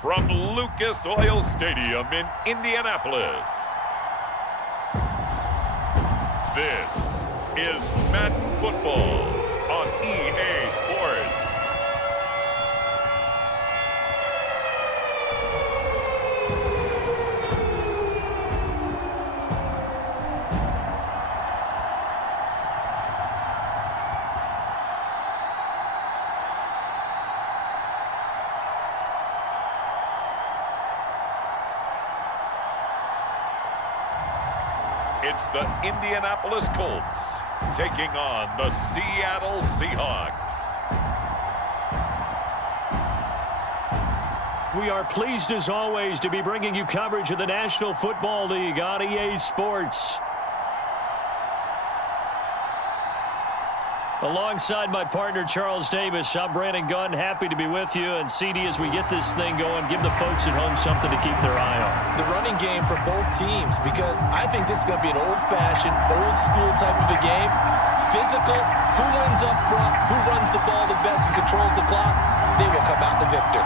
from Lucas Oil Stadium in Indianapolis. This is Madden Football on EA Sports. It's the Indianapolis Colts taking on the Seattle Seahawks. We are pleased as always to be bringing you coverage of the National Football League on EA Sports. Alongside my partner, Charles Davis, I'm Brandon Gunn. Happy to be with you. And CD, as we get this thing going, give the folks at home something to keep their eye on. The running game for both teams, because I think this is going to be an old-fashioned, old-school type of a game. Physical, who wins up front, who runs the ball the best and controls the clock, they will come out the victor.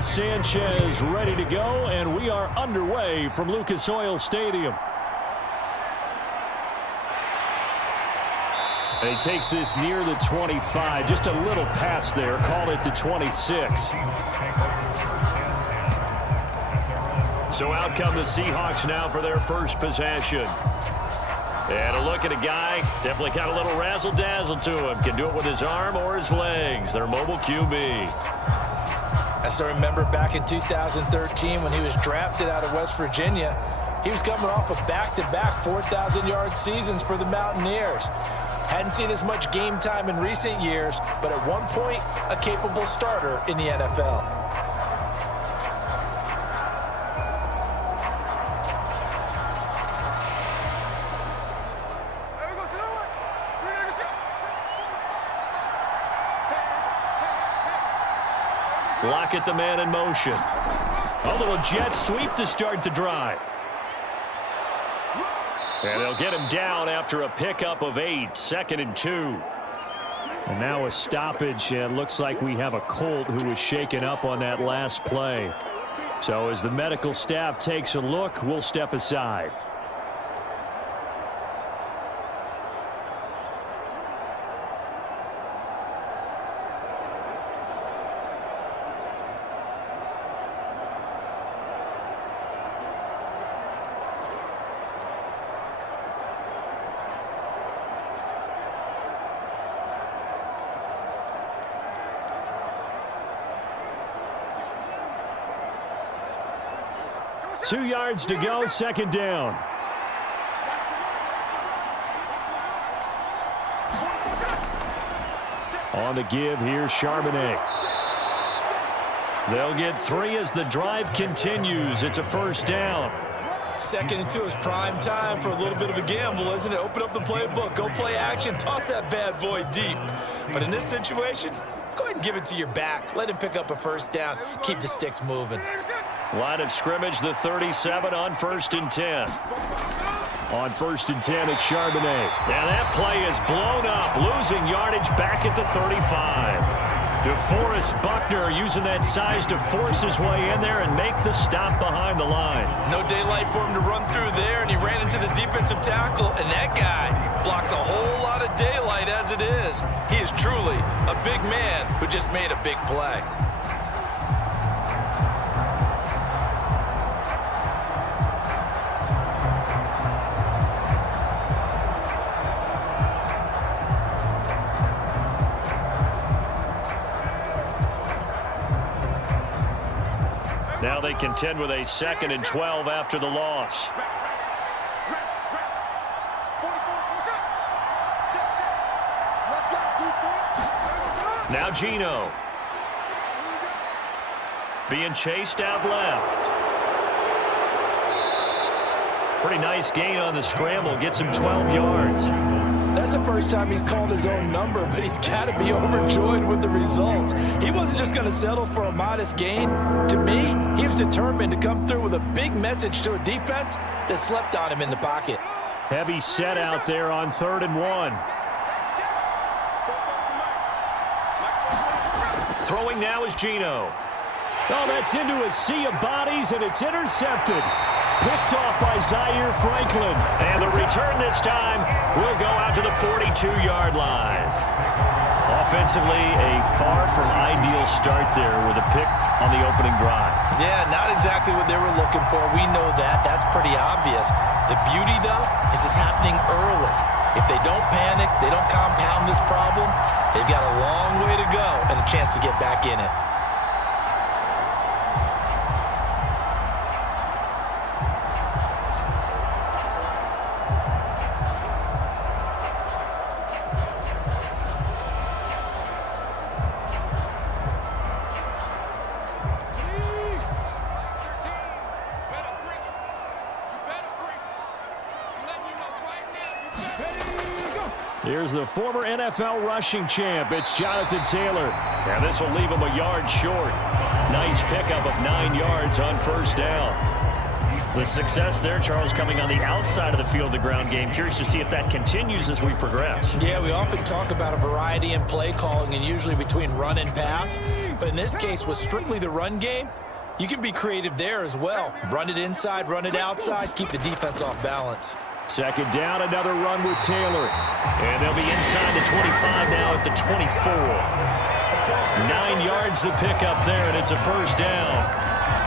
Sanchez ready to go, and we are underway from Lucas Oil Stadium. And he takes this near the 25, just a little pass there, call it the 26. So out come the Seahawks now for their first possession. And a look at a guy, definitely got a little razzle-dazzle to him. Can do it with his arm or his legs. Their mobile QB. I still remember back in 2013 when he was drafted out of West Virginia. He was coming off of back-to-back 4,000-yard seasons for the Mountaineers. Hadn't seen as much game time in recent years, but at one point, a capable starter in the NFL. Block at the man in motion. A little jet sweep to start the drive. And they'll get him down after a pickup of 8, 2nd and 2. And now a stoppage, and looks like we have a Colt who was shaken up on that last play. So as the medical staff takes a look, we'll step aside. Two yards to go, 2nd down. On the give here, Charbonnet. They'll get 3 as the drive continues. It's a 1st down. 2nd and 2 is prime time for a little bit of a gamble, isn't it? Open up the playbook, go play action, toss that bad boy deep. But in this situation, go ahead and give it to your back. Let him pick up a 1st down. Keep the sticks moving. Line of scrimmage, the 37 on 1st and 10. On 1st and 10, it's Charbonnet. And that play is blown up, losing yardage back at the 35. DeForest Buckner using that size to force his way in there and make the stop behind the line. No daylight for him to run through there, and he ran into the defensive tackle, and that guy blocks a whole lot of daylight as it is. He is truly a big man who just made a big play. Now they contend with a 2nd and 12 after the loss. Now Gino. Being chased out left. Pretty nice gain on the scramble. Gets him 12 yards. That's the first time he's called his own number, but he's got to be overjoyed with the results. He wasn't just going to settle for a modest gain. To me, he was determined to come through with a big message to a defense that slept on him in the pocket. Heavy set out there on 3rd and 1. Throwing now is Geno. Oh, that's into a sea of bodies, and it's intercepted. Picked off by Zaire Franklin. And the return this time will go out to the 42-yard line. Offensively, a far from ideal start there with a pick on the opening drive. Yeah, not exactly what they were looking for. We know that. That's pretty obvious. The beauty, though, is it's happening early. If they don't panic, they don't compound this problem, they've got a long way to go and a chance to get back in it. Here's the former NFL rushing champ. It's Jonathan Taylor. And this will leave him a yard short. Nice pickup of 9 yards on 1st down. The success there, Charles, coming on the outside of the field, the ground game. Curious to see if that continues as we progress. Yeah, we often talk about a variety in play calling and usually between run and pass. But in this case, with strictly the run game, you can be creative there as well. Run it inside, run it outside, keep the defense off balance. 2nd down, another run with Taylor. And they'll be inside the 25 now at the 24. 9 yards the pickup there, and it's a 1st down.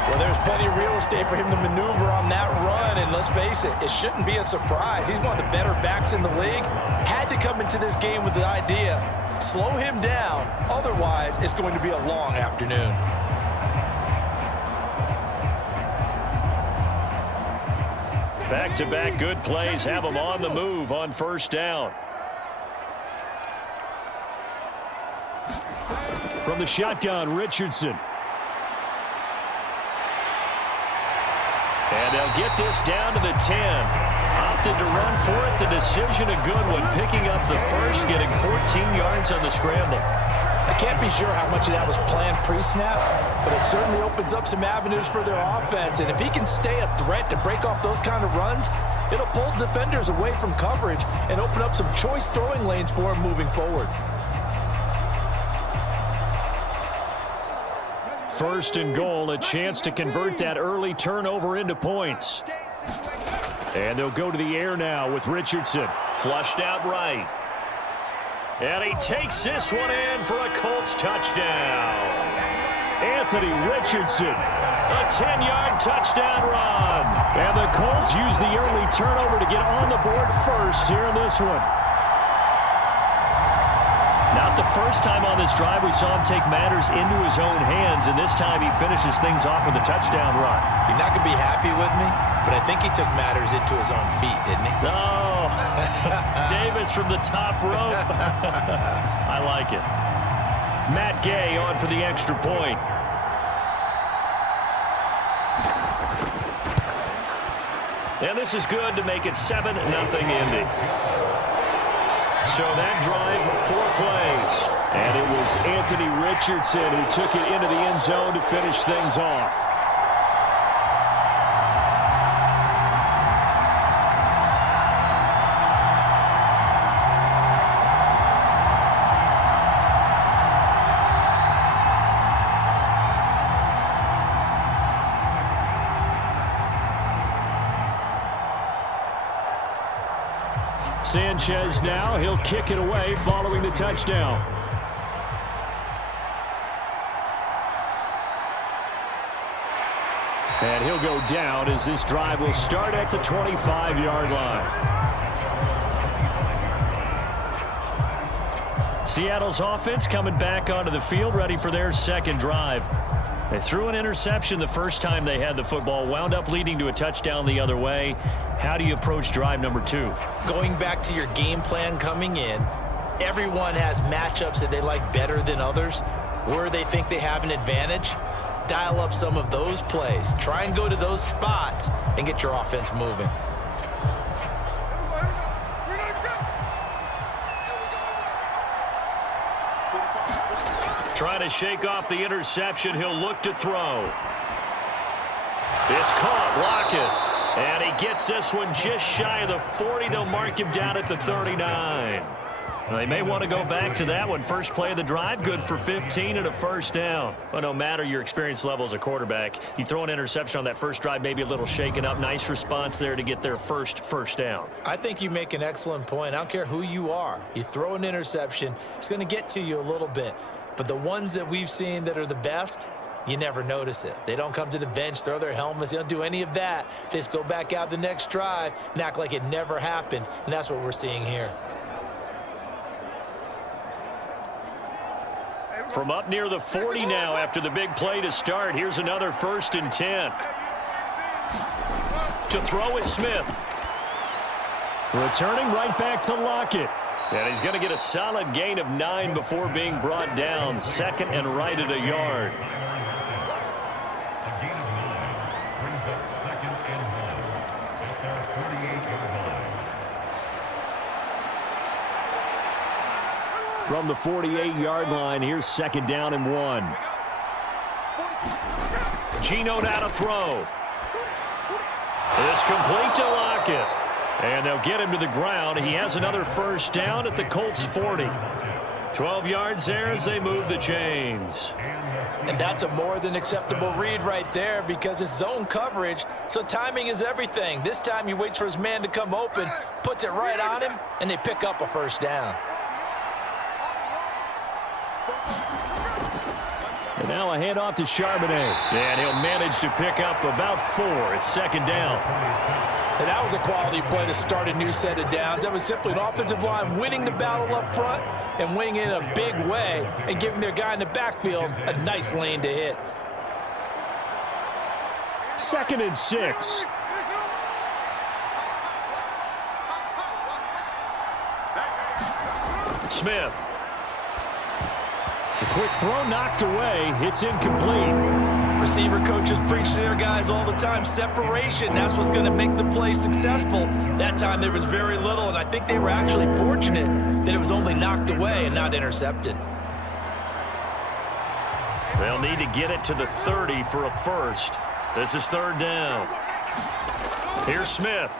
Well, there's plenty of real estate for him to maneuver on that run, and let's face it, it shouldn't be a surprise. He's one of the better backs in the league. Had to come into this game with the idea, slow him down, otherwise it's going to be a long afternoon. Back-to-back good plays have them on the move on 1st down. From the shotgun, Richardson. And they'll get this down to the 10. Opted to run for it. The decision a good one. Picking up the first, getting 14 yards on the scramble. I can't be sure how much of that was planned pre-snap, but it certainly opens up some avenues for their offense. And if he can stay a threat to break off those kind of runs, it'll pull defenders away from coverage and open up some choice throwing lanes for him moving forward. 1st and goal, a chance to convert that early turnover into points. And they'll go to the air now with Richardson. Flushed out right. And he takes this one in for a Colts touchdown. Anthony Richardson. A 10-yard touchdown run. And the Colts use the early turnover to get on the board first here in this one. Not the first time on this drive we saw him take matters into his own hands, and this time he finishes things off with a touchdown run. You're not going to be happy with me, but I think he took matters into his own feet, didn't he? No. Davis from the top rope. I like it. Matt Gay on for the extra point. And this is good to make it 7-0 Indy. So that drive, 4 plays. And it was Anthony Richardson who took it into the end zone to finish things off. Sanchez now, he'll kick it away following the touchdown. And he'll go down as this drive will start at the 25-yard line. Seattle's offense coming back onto the field, ready for their 2nd drive. They threw an interception the first time they had the football, wound up leading to a touchdown the other way. How do you approach drive number 2? Going back to your game plan coming in, everyone has matchups that they like better than others, where they think they have an advantage. Dial up some of those plays. Try and go to those spots and get your offense moving. Trying to shake off the interception. He'll look to throw. It's caught. Lockett. And he gets this one just shy of the 40. They'll mark him down at the 39. They may want to go back to that one. First play of the drive, good for 15 and a first down. Well, no matter your experience level as a quarterback, you throw an interception on that first drive, maybe a little shaken up. Nice response there to get their first down. I think you make an excellent point. I don't care who you are. You throw an interception, it's going to get to you a little bit. But the ones that we've seen that are the best, you never notice it. They don't come to the bench, throw their helmets. They don't do any of that. They just go back out the next drive and act like it never happened. And that's what we're seeing here. From up near the 40 now after the big play to start. Here's another 1st and 10. To throw is Smith. Returning right back to Lockett. And he's going to get a solid gain of 9 before being brought down. Second and right at a yard. From the 48-yard line, here's 2nd down and 1. Geno now to throw. It's complete to Lockett. And they'll get him to the ground. He has another first down at the Colts 40. 12 yards there as they move the chains. And that's a more than acceptable read right there because it's zone coverage, so timing is everything. This time he waits for his man to come open, puts it right on him, and they pick up a first down. And now a handoff to Charbonnet. And he'll manage to pick up about 4. It's 2nd down. And that was a quality play to start a new set of downs. That was simply an offensive line winning the battle up front and winning in a big way and giving their guy in the backfield a nice lane to hit. 2nd and 6. Smith. The quick throw knocked away. It's incomplete. Receiver coaches preach to their guys all the time. Separation, that's what's going to make the play successful. That time there was very little, and I think they were actually fortunate that it was only knocked away and not intercepted. They'll need to get it to the 30 for a first. This is 3rd down. Here's Smith.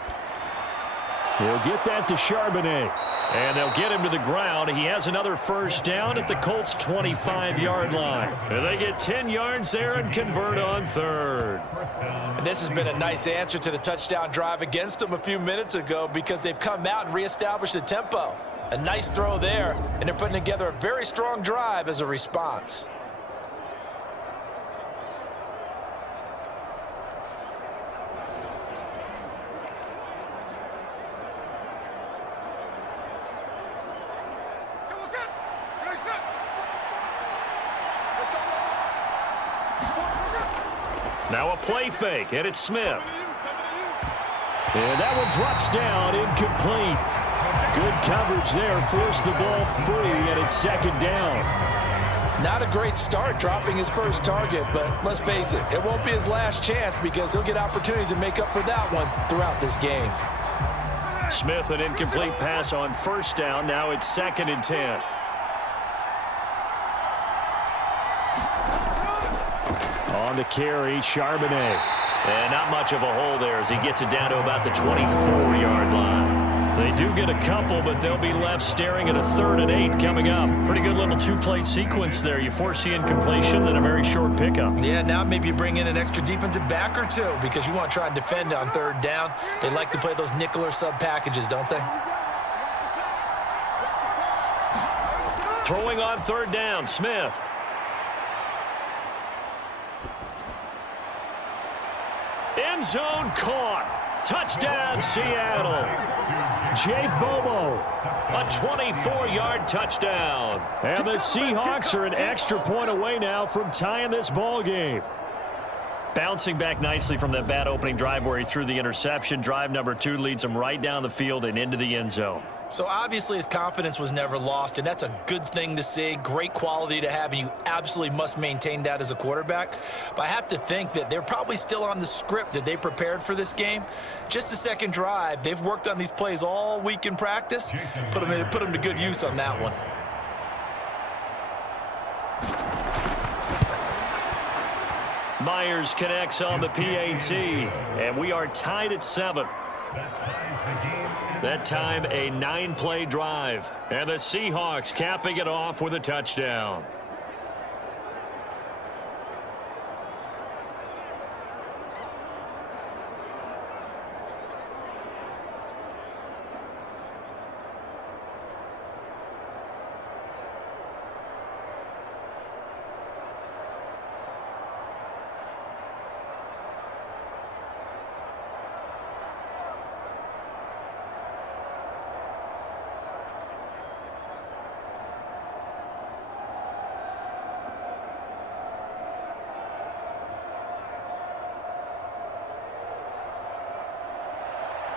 He'll get that to Charbonnet. And they'll get him to the ground. He has another first down at the Colts 25-yard line. And they get 10 yards there and convert on 3rd. And this has been a nice answer to the touchdown drive against them a few minutes ago because they've come out and reestablished the tempo. A nice throw there, and they're putting together a very strong drive as a response. Now a play fake, and it's Smith. And that one drops down, incomplete. Good coverage there, forced the ball free, and it's 2nd down. Not a great start dropping his first target, but let's face it, it won't be his last chance because he'll get opportunities to make up for that one throughout this game. Smith, an incomplete pass on 1st down. Now it's 2nd and 10. On the carry, Charbonnet. And not much of a hole there as he gets it down to about the 24-yard line. They do get a couple, but they'll be left staring at a 3rd and 8 coming up. Pretty good little 2-play sequence there. You force the incompletion, then a very short pickup. Yeah, now maybe you bring in an extra defensive back or two because you want to try and defend on 3rd down. They like to play those nickel or sub packages, don't they? Throwing on 3rd down, Smith. End zone caught. Touchdown, Seattle. Jay Bobo. A 24-yard touchdown. And the Seahawks are an extra point away now from tying this ball game. Bouncing back nicely from that bad opening drive where he threw the interception. Drive number 2 leads him right down the field and into the end zone. So obviously his confidence was never lost, and that's a good thing to see, great quality to have, and you absolutely must maintain that as a quarterback. But I have to think that they're probably still on the script that they prepared for this game. Just the second drive, they've worked on these plays all week in practice, put them to good use on that one. Myers connects on the PAT, and we are tied at 7. That time, a 9-play drive, and the Seahawks capping it off with a touchdown.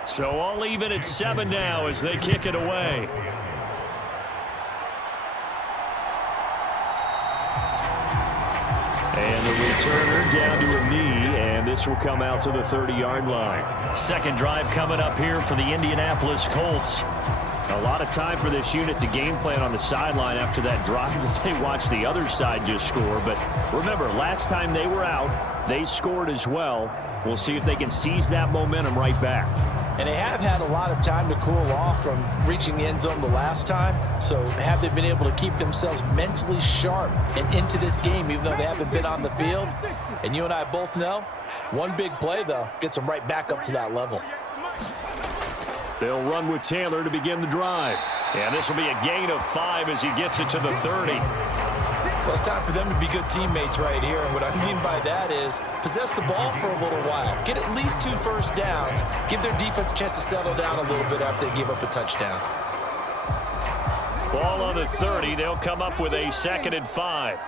So all even at 7 now as they kick it away. And the returner down to a knee, and this will come out to the 30-yard line. Second drive coming up here for the Indianapolis Colts. A lot of time for this unit to game plan on the sideline after that drive that they watched the other side just score. But remember, last time they were out, they scored as well. We'll see if they can seize that momentum right back. And they have had a lot of time to cool off from reaching the end zone the last time. So have they been able to keep themselves mentally sharp and into this game, even though they haven't been on the field? And you and I both know, one big play, though, gets them right back up to that level. They'll run with Taylor to begin the drive. And this will be a gain of 5 as he gets it to the 30. Well, it's time for them to be good teammates right here. And what I mean by that is possess the ball for a little while. Get at least 2 first downs. Give their defense a chance to settle down a little bit after they give up a touchdown. Ball on the 30. They'll come up with a 2nd and 5.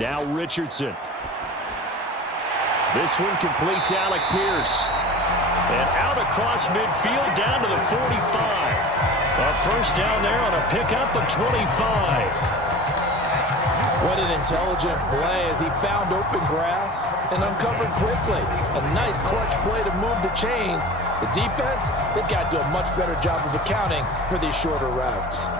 Now Richardson. This one completes Alec Pierce. And out across midfield down to the 45. A first down there on a pickup of 25. What an intelligent play as he found open grass and uncovered quickly. A nice clutch play to move the chains. The defense, they've got to do a much better job of accounting for these shorter routes.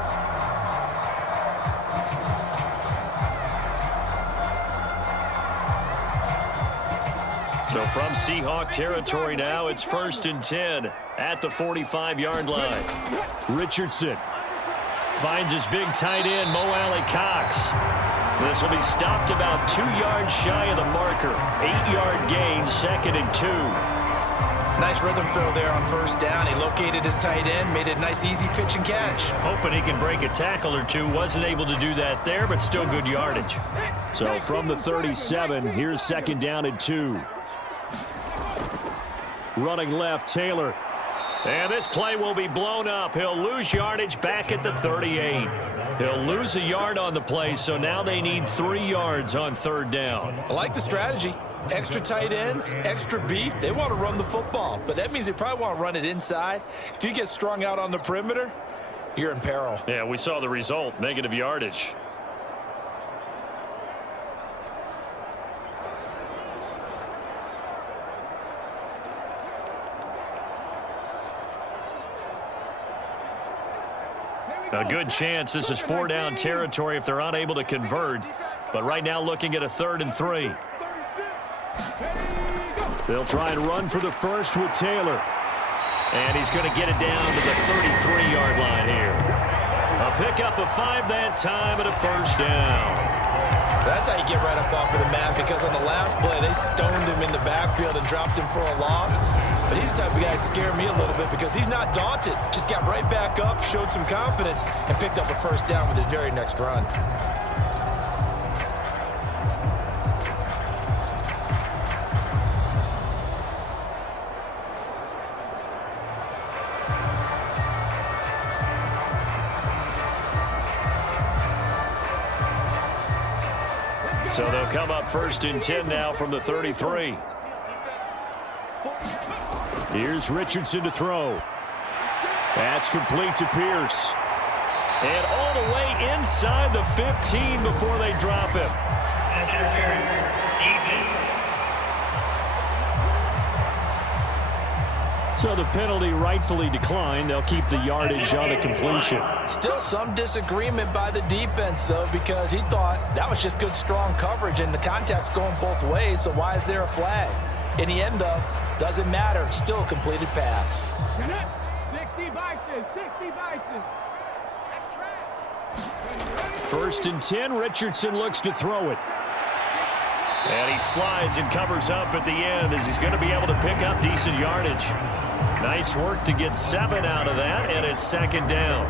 So from Seahawk territory now, it's 1st and 10 at the 45-yard line. Richardson finds his big tight end, Mo Alley-Cox. This will be stopped about 2 yards shy of the marker. 8-yard gain, 2nd and 2. Nice rhythm throw there on first down. He located his tight end, made it a nice easy pitch and catch. Hoping he can break a tackle or two. Wasn't able to do that there, but still good yardage. So from the 37, here's 2nd down and 2. Running left, Taylor. And this play will be blown up. He'll lose yardage back at the 38. He'll lose a yard on the play, so now they need 3 yards on 3rd down. I like the strategy. Extra tight ends, extra beef. They want to run the football, but that means they probably want to run it inside. If you get strung out on the perimeter, you're in peril. Yeah, we saw the result, negative yardage. A good chance this is 4-down territory if they're unable to convert. But right now looking at a 3rd and 3. They'll try and run for the first with Taylor. And he's going to get it down to the 33-yard line here. A pickup of 5 that time and a first down. That's how you get right up off of the mat, because on the last play, they stoned him in the backfield and dropped him for a loss. But he's the type of guy that scared me a little bit because he's not daunted. Just got right back up, showed some confidence, and picked up a first down with his very next run. So they'll come up 1st and 10 now from the 33. Here's Richardson to throw. That's complete to Pierce. And all the way inside the 15 before they drop him. So the penalty rightfully declined. They'll keep the yardage on the completion. Still some disagreement by the defense, though, because he thought that was just good, strong coverage, and the contact's going both ways, so why is there a flag? In the end, though, doesn't matter. Still a completed pass. 60 Bison, 60 Bison. First and 10, Richardson looks to throw it. And he slides and covers up at the end as he's going to be able to pick up decent yardage. Nice work to get 7 out of that, and it's second down.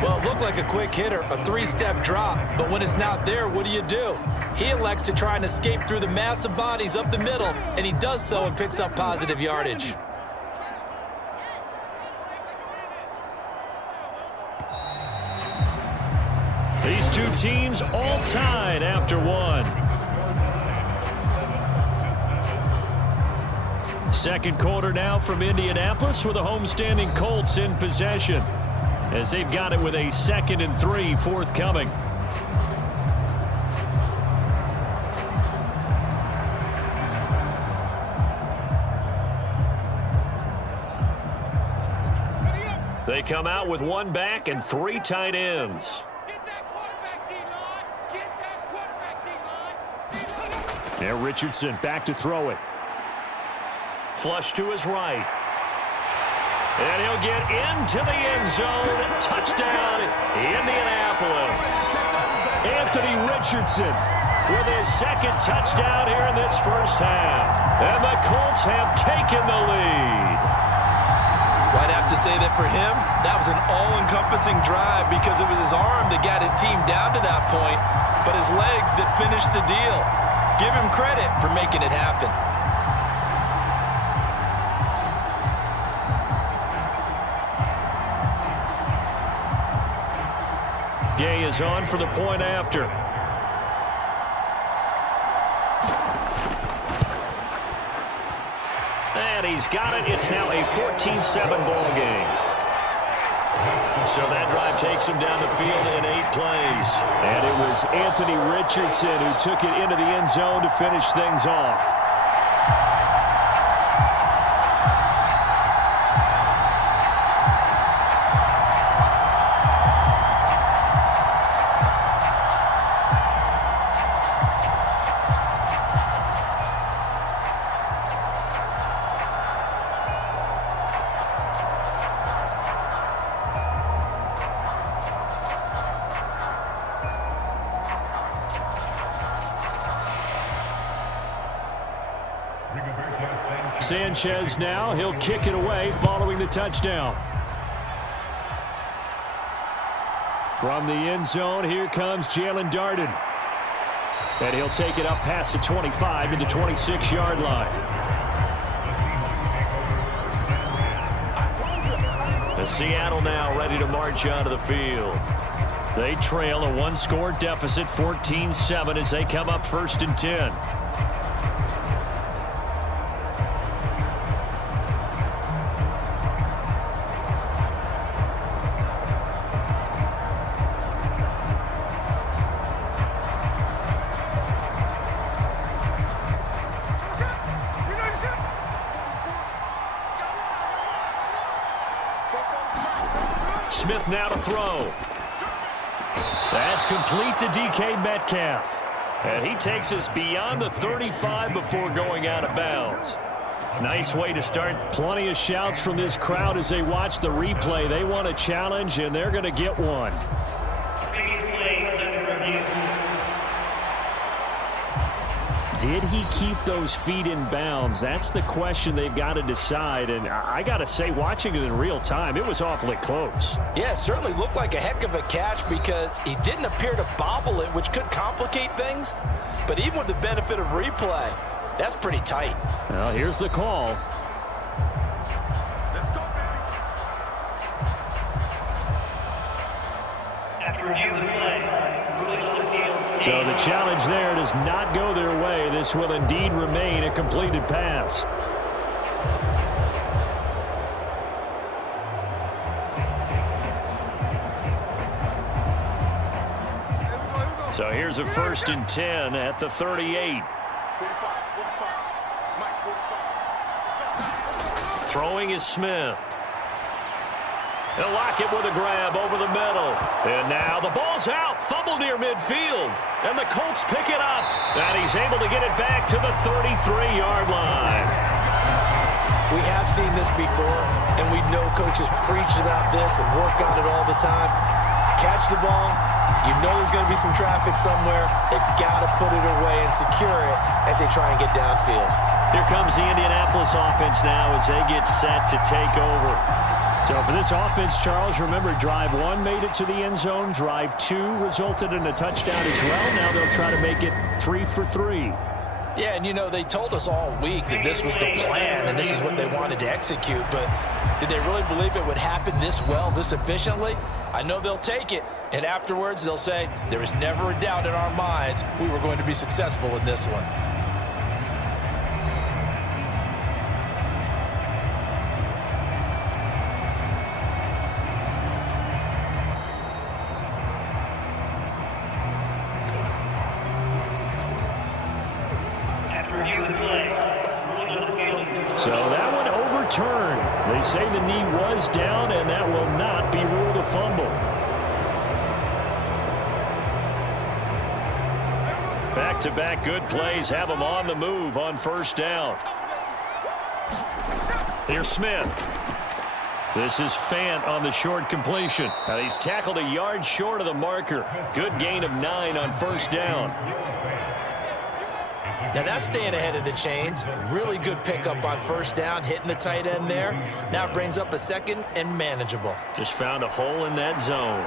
Well, it looked like a quick hitter, a 3-step drop, but when it's not there, what do? He elects to try and escape through the massive bodies up the middle, and he does so and picks up positive yardage. These two teams all tied after one. Second quarter now from Indianapolis with the homestanding Colts in possession as they've got it with a 2nd and 3 forthcoming. They come out with 1 back and 3 tight ends. Now Richardson back to throw it. Flush to his right. And he'll get into the end zone. Touchdown, Indianapolis. Anthony Richardson with his 2nd touchdown here in this first half. And the Colts have taken the lead. I'd have to say that for him, that was an all-encompassing drive because it was his arm that got his team down to that point, but his legs that finished the deal. Give him credit for making it happen. Gay is on for the point after. And he's got it. It's now a 14-7 ball game. So that drive takes him down the field in 8 plays. And it was Anthony Richardson who took it into the end zone to finish things off. Sanchez now, he'll kick it away following the touchdown. From the end zone, here comes Jalen Darden. And he'll take it up past the 25 to the 26-yard line. The Seattle now ready to march onto the field. They trail a 1-score deficit, 14-7 as they come up 1st and 10. Smith now to throw. That's complete to DK Metcalf. And he takes us beyond the 35 before going out of bounds. Nice way to start. Plenty of shouts from this crowd as they watch the replay. They want a challenge, and they're going to get one. Did he keep those feet in bounds? That's the question they've got to decide. And I got to say, watching it in real time, it was awfully close. Yeah, it certainly looked like a heck of a catch because he didn't appear to bobble it, which could complicate things. But even with the benefit of replay, that's pretty tight. Well, here's the call. After review of the play, so the challenge there does not go their way. This will indeed remain a completed pass. So here's a 1st and 10 at the 38. Throwing is Smith. He'll lock it with a grab over the middle. And now the ball's out. Fumble near midfield. And the Colts pick it up. And he's able to get it back to the 33-yard line. We have seen this before, and we know coaches preach about this and work on it all the time. Catch the ball. You know there's going to be some traffic somewhere. They've got to put it away and secure it as they try and get downfield. Here comes the Indianapolis offense now as they get set to take over. So for this offense, Charles, remember, drive 1 made it to the end zone. Drive 2 resulted in a touchdown as well. Now they'll try to make it 3 for 3. Yeah, and you know, they told us all week that this was the plan and this is what they wanted to execute, but did they really believe it would happen this well, this efficiently? I know they'll take it, and afterwards they'll say, there was never a doubt in our minds we were going to be successful in this one. So that one overturned. They say the knee was down, and that will not be ruled a fumble. Back-to-back good plays have them on the move on first down. Here's Smith. This is Fant on the short completion. Now he's tackled a yard short of the marker. Good gain of 9 on first down. Now that's staying ahead of the chains. Really good pickup on first down, hitting the tight end there. Now it brings up a second and manageable. Just found a hole in that zone.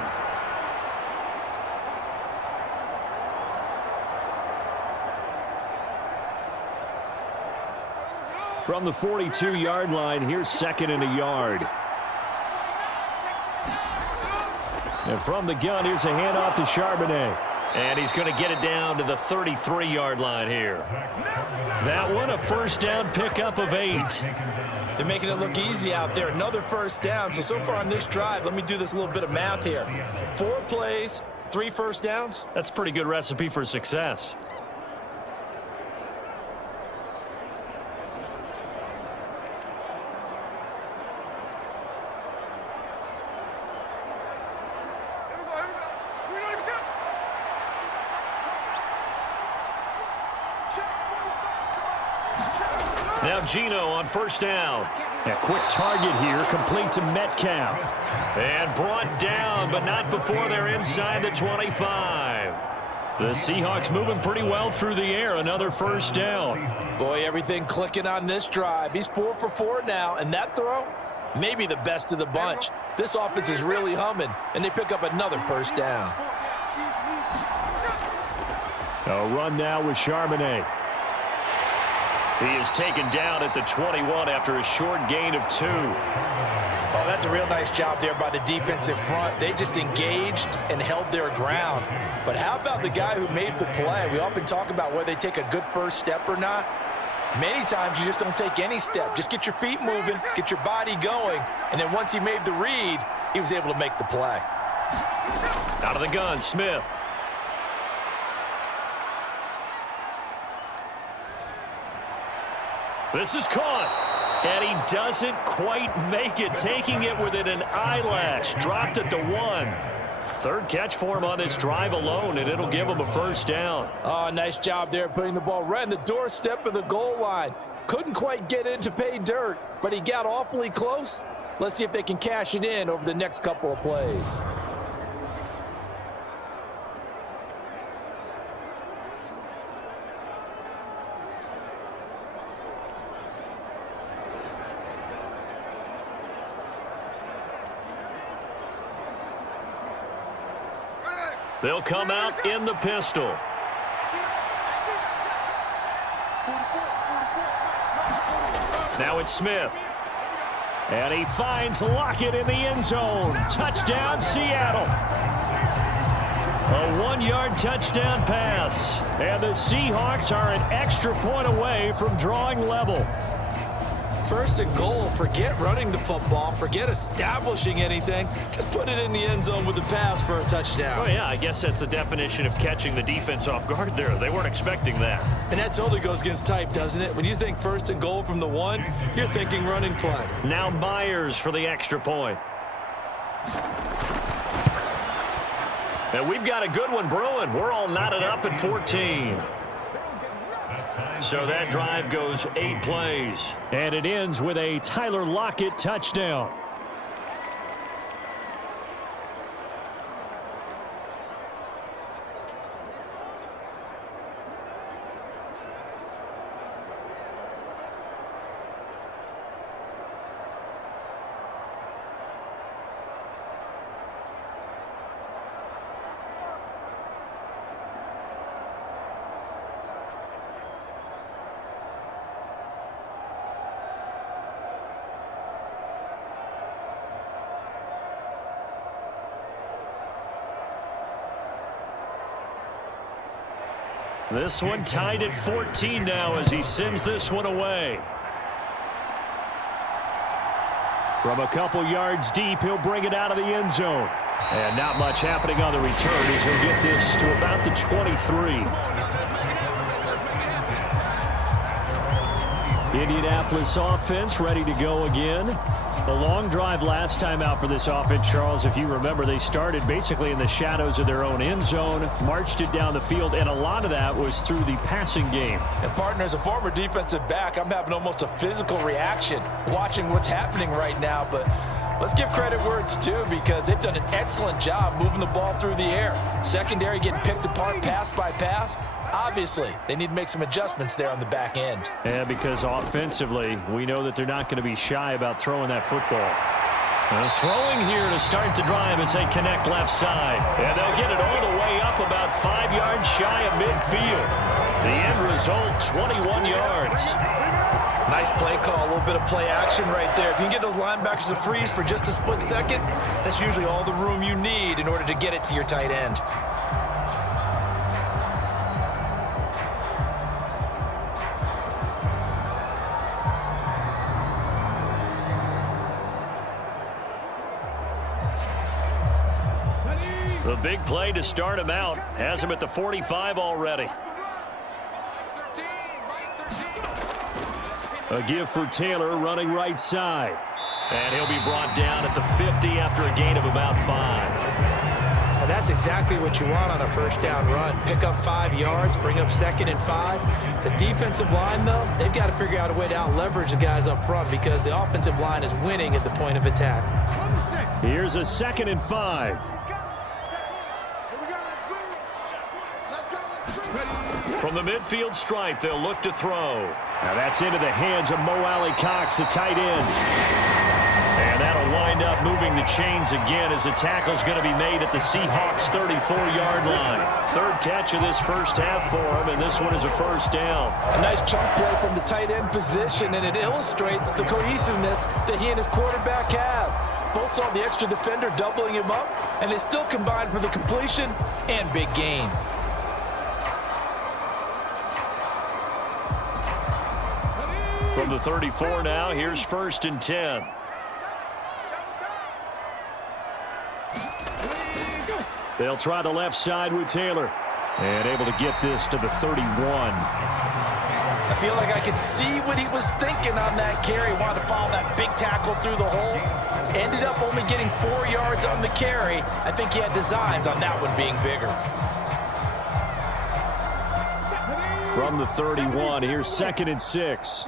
From the 42-yard line, here's 2nd and a yard. And from the gun, here's a handoff to Charbonnet. And he's going to get it down to the 33-yard line here. That one, a first down pickup of 8. They're making it look easy out there. Another first down. So far on this drive, let me do this little bit of math here. 4 plays, 3 first downs. That's a pretty good recipe for success. Now Gino on first down. A quick target here, complete to Metcalf. And brought down, but not before they're inside the 25. The Seahawks moving pretty well through the air. Another first down. Boy, everything clicking on this drive. He's 4 for 4 now, and that throw, maybe the best of the bunch. This offense is really humming, and they pick up another first down. A run now with Charbonnet. He is taken down at the 21 after a short gain of 2. Oh, that's a real nice job there by the defensive front. They just engaged and held their ground. But how about the guy who made the play? We often talk about whether they take a good first step or not. Many times you just don't take any step. Just get your feet moving, get your body going, and then once he made the read, he was able to make the play. Out of the gun, Smith. This is caught, and he doesn't quite make it, taking it within an eyelash. Dropped at the 1. Third catch for him on this drive alone, and it'll give him a first down. Oh, nice job there putting the ball right in the doorstep of the goal line. Couldn't quite get in to pay dirt, but he got awfully close. Let's see if they can cash it in over the next couple of plays. They'll come out in the pistol. Now it's Smith. And he finds Lockett in the end zone. Touchdown, Seattle. A 1-yard touchdown pass. And the Seahawks are an extra point away from drawing level. first and goal, forget running the football, forget establishing anything. Just put it in the end zone with the pass for a touchdown. Oh, yeah, I guess that's the definition of catching the defense off guard there. They weren't expecting that. And that totally goes against type, doesn't it? When you think first and goal from the 1, you're thinking running play. Now Myers for the extra point. And we've got a good one brewing. We're all knotted up at 14. So that drive goes 8 plays. And it ends with a Tyler Lockett touchdown. This one tied at 14 now as he sends this one away. From a couple yards deep, he'll bring it out of the end zone. And not much happening on the return as he'll get this to about the 23. Indianapolis offense ready to go again. A long drive last time out for this offense, Charles. If you remember, they started basically in the shadows of their own end zone, marched it down the field, and a lot of that was through the passing game. And partner, as a former defensive back, I'm having almost a physical reaction watching what's happening right now. But let's give credit where it's due, because they've done an excellent job moving the ball through the air. Secondary getting picked apart pass by pass. Obviously, they need to make some adjustments there on the back end. Yeah, because offensively, we know that they're not going to be shy about throwing that football. Throwing here to start the drive as they connect left side. And they'll get it all the way up about 5 yards shy of midfield. The end result, 21 yards. Nice play call, a little bit of play action right there. If you can get those linebackers to freeze for just a split second, that's usually all the room you need in order to get it to your tight end. The big play to start him out has him at the 45 already. A give for Taylor running right side. And he'll be brought down at the 50 after a gain of about 5. And that's exactly what you want on a first down run. Pick up 5 yards, bring up 2nd and 5. The defensive line, though, they've got to figure out a way to out-leverage the guys up front, because the offensive line is winning at the point of attack. Here's a 2nd and 5. From the midfield stripe, they'll look to throw. Now that's into the hands of Mo Alley-Cox, the tight end. And that'll wind up moving the chains again as the tackle's going to be made at the Seahawks 34-yard line. 3rd catch of this first half for him, and this one is a first down. A nice chunk play from the tight end position, and it illustrates the cohesiveness that he and his quarterback have. Both saw the extra defender doubling him up, and they still combined for the completion and big gain. From the 34 now, here's 1st and 10. They'll try the left side with Taylor. And able to get this to the 31. I feel like I could see what he was thinking on that carry. Wanted to follow that big tackle through the hole. Ended up only getting 4 yards on the carry. I think he had designs on that one being bigger. From the 31, here's 2nd and 6.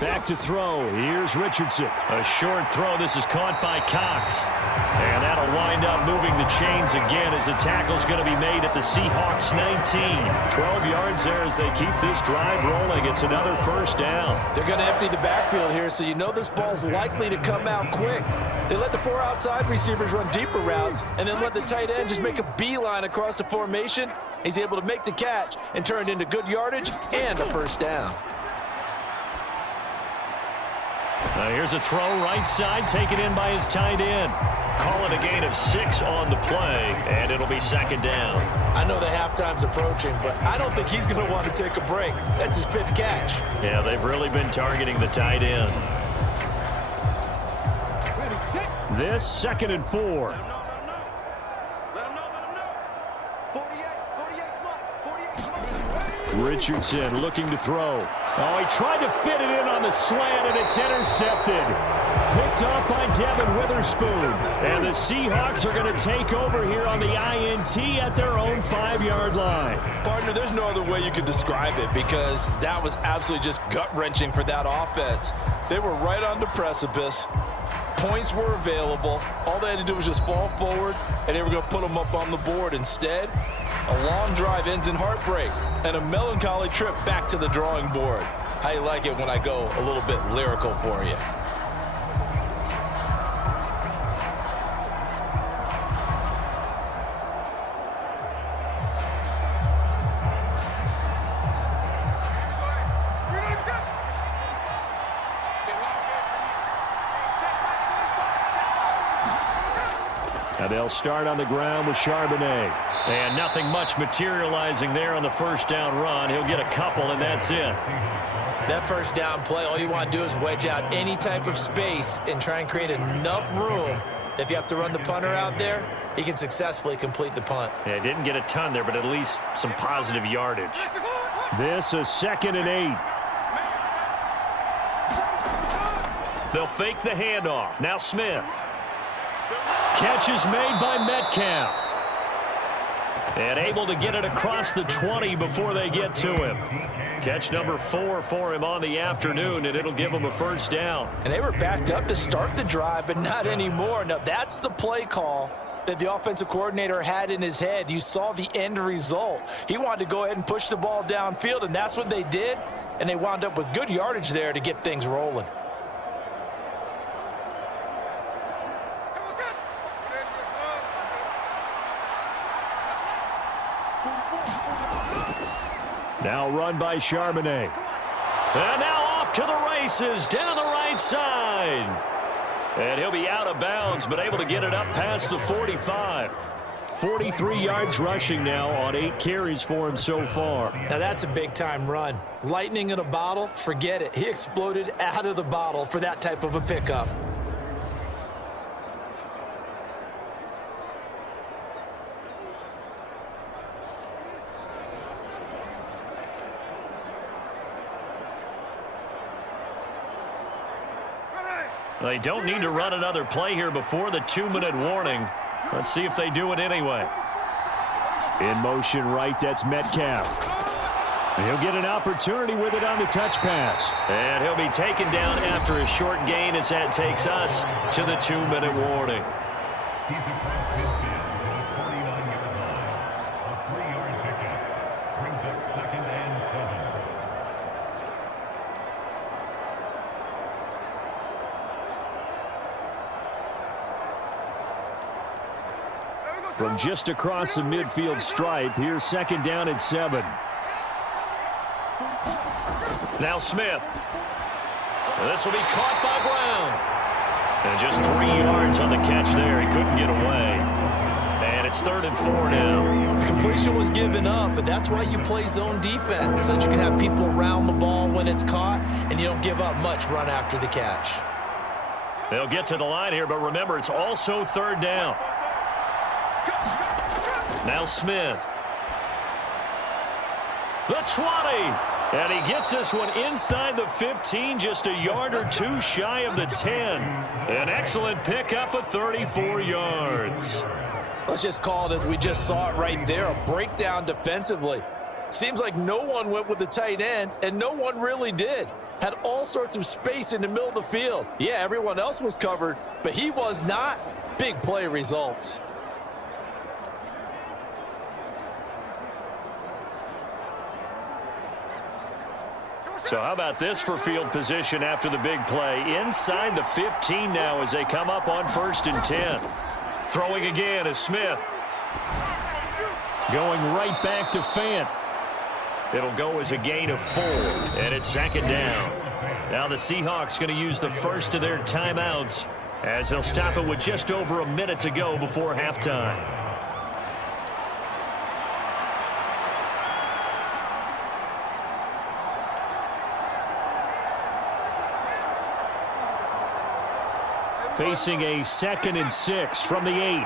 Back to throw. Here's Richardson. A short throw. This is caught by Cox. And that'll wind up moving the chains again as the tackle's going to be made at the Seahawks 19. 12 yards there as they keep this drive rolling. It's another first down. They're going to empty the backfield here, so you know this ball's likely to come out quick. They let the 4 outside receivers run deeper routes and then let the tight end just make a beeline across the formation. He's able to make the catch and turn it into good yardage and a first down. Here's a throw right side, taken in by his tight end. Call it a gain of 6 on the play, and it'll be second down. I know the halftime's approaching, but I don't think he's going to want to take a break. That's his fifth catch. Yeah, they've really been targeting the tight end. This 2nd and 4. Richardson looking to throw. Oh, he tried to fit it in on the slant, and it's intercepted. Picked off by Devin Witherspoon. And the Seahawks are going to take over here on the INT at their own 5-yard line. Partner, there's no other way you could describe it because that was absolutely just gut-wrenching for that offense. They were right on the precipice. Points were available. All they had to do was just fall forward, and they were going to put them up on the board. Instead, a long drive ends in heartbreak and a melancholy trip back to the drawing board. How you like it when I go a little bit lyrical for you? And they'll start on the ground with Charbonnet. And nothing much materializing there on the first down run. He'll get a couple, and that's it. That first down play, all you want to do is wedge out any type of space and try and create enough room. If you have to run the punter out there, he can successfully complete the punt. Yeah, didn't get a ton there, but at least some positive yardage. This is 2nd and 8. They'll fake the handoff. Now Smith. Catch is made by Metcalf. And able to get it across the 20 before they get to him. Catch number 4 for him on the afternoon, and it'll give him a first down. And they were backed up to start the drive, but not anymore. Now, that's the play call that the offensive coordinator had in his head. You saw the end result. He wanted to go ahead and push the ball downfield, and that's what they did. And they wound up with good yardage there to get things rolling. Now run by Charbonnet. And now off to the races down the right side. And he'll be out of bounds, but able to get it up past the 45. 43 yards rushing now on 8 carries for him so far. Now that's a big-time run. Lightning in a bottle, forget it. He exploded out of the bottle for that type of a pickup. They don't need to run another play here before the 2-minute warning. Let's see if they do it anyway. In motion right, that's Metcalf. He'll get an opportunity with it on the touch pass. And he'll be taken down after a short gain as that takes us to the 2-minute warning. From just across the midfield stripe, here's 2nd down and 7. Now Smith. This will be caught by Brown. And just 3 yards on the catch there. He couldn't get away. And it's 3rd and 4 now. Completion was given up, but that's why you play zone defense, so that you can have people around the ball when it's caught, and you don't give up much run after the catch. They'll get to the line here, but remember, it's also 3rd down. Now Smith. The 20. And he gets this one inside the 15, just a yard or two shy of the 10. An excellent pickup of 34 yards. Let's just call it as we just saw it right there, a breakdown defensively. Seems like no one went with the tight end, and no one really did. Had all sorts of space in the middle of the field. Yeah, everyone else was covered, but he was not. Big play results. So how about this for field position after the big play? Inside the 15 now as they come up on 1st and 10. Throwing again is Smith. Going right back to Fant. It'll go as a gain of 4, and it's 2nd down. Now the Seahawks going to use the first of their timeouts as they'll stop it with just over a minute to go before halftime. facing a 2nd and 6 from the 8.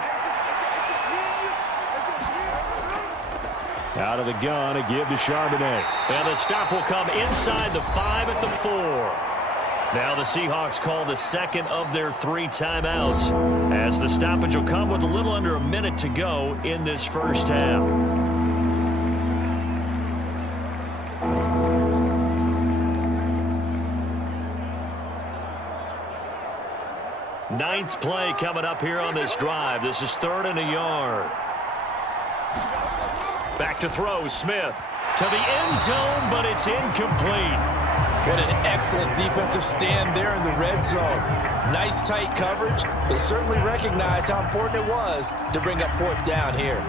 Out of the gun, a give to Charbonnet. And the stop will come inside the 5 at the 4. Now the Seahawks call the second of their 3 timeouts, as the stoppage will come with a little under a minute to go in this first half. Ninth play coming up here on this drive. This is 3rd and a yard. Back to throw, Smith. To the end zone, but it's incomplete. What an excellent defensive stand there in the red zone. Nice tight coverage. They certainly recognized how important it was to bring up 4th down here.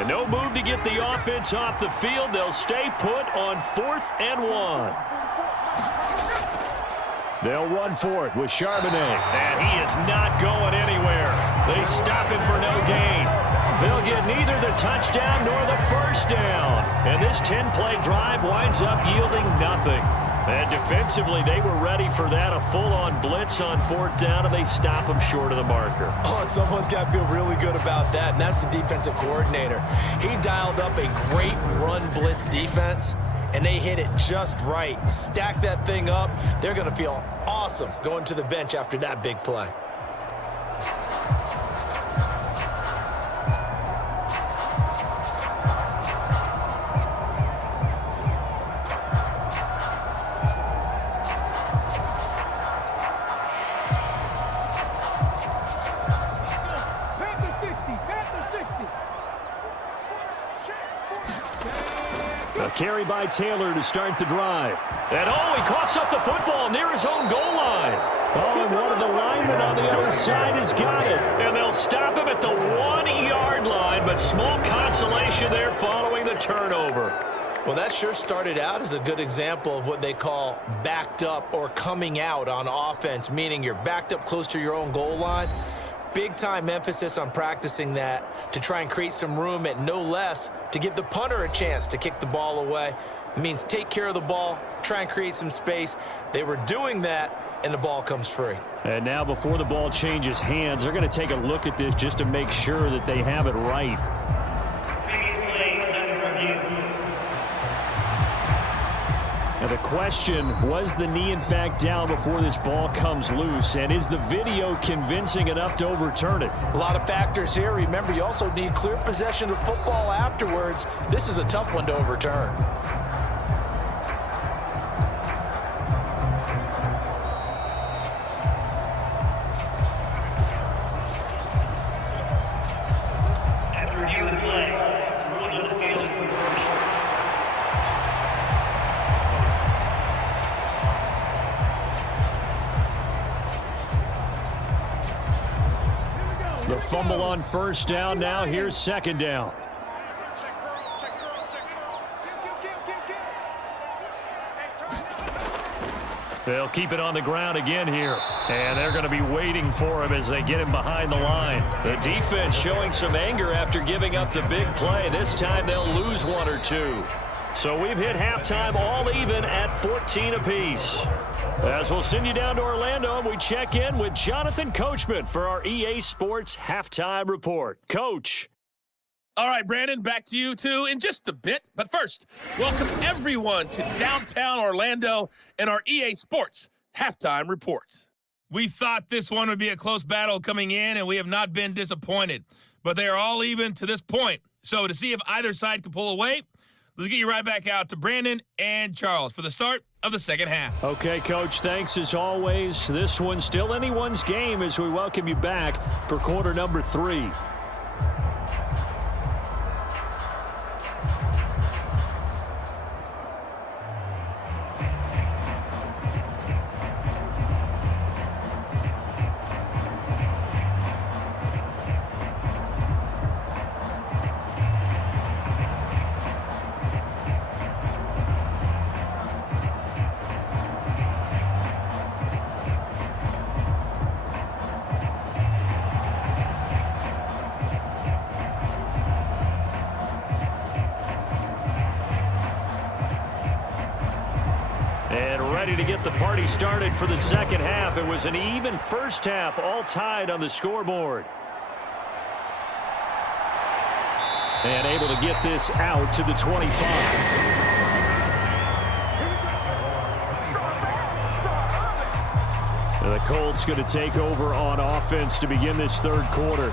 And no move to get the offense off the field. They'll stay put on 4th and 1. They'll run for it with Charbonnet. And he is not going anywhere. They stop him for no gain. They'll get neither the touchdown nor the first down. And this 10-play drive winds up yielding nothing. And defensively, they were ready for that, a full-on blitz on 4th down, and they stop him short of the marker. Oh, and someone's got to feel really good about that, and that's the defensive coordinator. He dialed up a great run blitz defense, and they hit it just right. Stack that thing up. They're going to feel awesome going to the bench after that big play. Carry by Taylor to start the drive. And he coughs up the football near his own goal line. Oh, and one of the linemen on the other side has got it. And they'll stop him at the 1-yard line, but small consolation there following the turnover. Well, that sure started out as a good example of what they call backed up or coming out on offense, meaning you're backed up close to your own goal line. Big-time emphasis on practicing that to try and create some room at no less to give the punter a chance to kick the ball away. It means take care of the ball, try and create some space. They were doing that, and the ball comes free. And now before the ball changes hands, they're going to take a look at this just to make sure that they have it right. Now the question, was the knee in fact down before this ball comes loose? And is the video convincing enough to overturn it? A lot of factors here. Remember, you also need clear possession of football afterwards. This is a tough one to overturn. The fumble on 1st down. Now here's 2nd down. They'll keep it on the ground again here. And they're going to be waiting for him as they get him behind the line. The defense showing some anger after giving up the big play. This time they'll lose 1 or 2. So we've hit halftime all even at 14 apiece. As we'll send you down to Orlando, and we check in with Jonathan Coachman for our EA Sports Halftime Report. Coach. All right, Brandon, back to you, too, in just a bit. But first, welcome everyone to downtown Orlando and our EA Sports Halftime Report. We thought this one would be a close battle coming in, and we have not been disappointed. But they are all even to this point. So to see if either side can pull away, let's get you right back out to Brandon and Charles for the start of the second half. Okay, Coach, thanks as always. This one's still anyone's game as we welcome you back for quarter number 3. We're ready to get the party started for the second half. It was an even first half, all tied on the scoreboard. And able to get this out to the 25. The Colts going to take over on offense to begin this third quarter.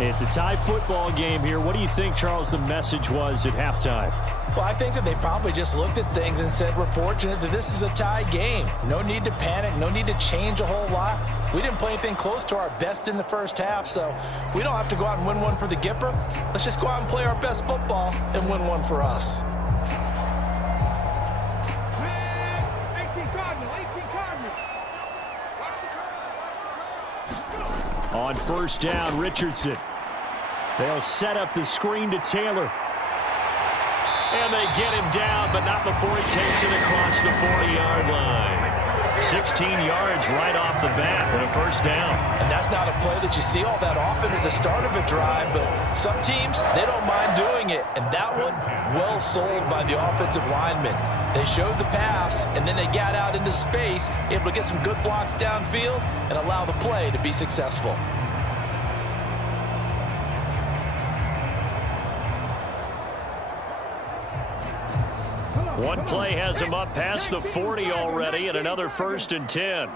It's a tie football game here. What do you think, Charles, the message was at halftime? Well, I think that they probably just looked at things and said, we're fortunate that this is a tie game. No need to panic. No need to change a whole lot. We didn't play anything close to our best in the first half, so we don't have to go out and win one for the Gipper. Let's just go out and play our best football and win one for us. 18 Cardinals, 18 Cardinals. On first down, Richardson. They'll set up the screen to Taylor. And they get him down, but not before he takes it across the 40-yard line. 16 yards right off the bat with a first down. And that's not a play that you see all that often at the start of a drive, but some teams, they don't mind doing it. And that one, well sold by the offensive lineman. They showed the pass, and then they got out into space, able to get some good blocks downfield and allow the play to be successful. One play has him up past the 40 already, and another 1st and 10.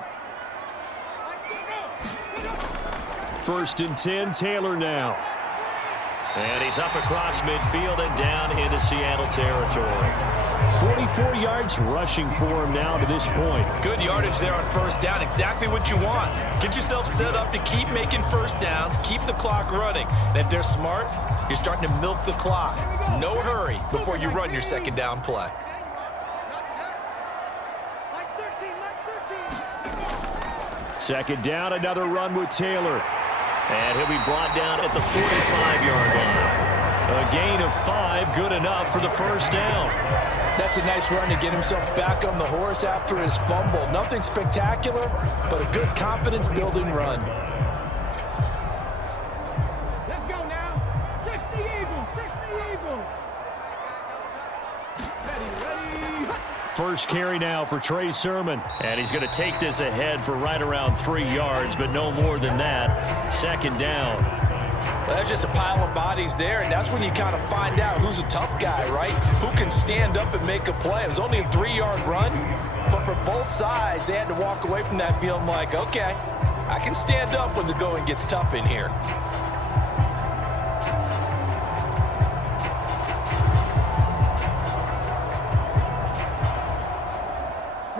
1st and 10, Taylor now. And he's up across midfield and down into Seattle territory. 44 yards rushing for him now to this point. Good yardage there on first down. Exactly what you want. Get yourself set up to keep making first downs, keep the clock running. And if they're smart, you're starting to milk the clock. No hurry before you run your second down play. Second down, another run with Taylor. And he'll be brought down at the 45-yard line. A gain of 5, good enough for the first down. That's a nice run to get himself back on the horse after his fumble. Nothing spectacular, but a good confidence-building run. Let's go now. 60 Eagles, 60 Eagles. Ready. First carry now for Trey Sermon. And he's going to take this ahead for right around 3 yards, but no more than that. Second down. Well, there's just a pile of bodies there, and that's when you kind of find out who's a tough guy, right? Who can stand up and make a play. It was only a 3-yard run, but for both sides, they had to walk away from that feeling like, okay, I can stand up when the going gets tough in here.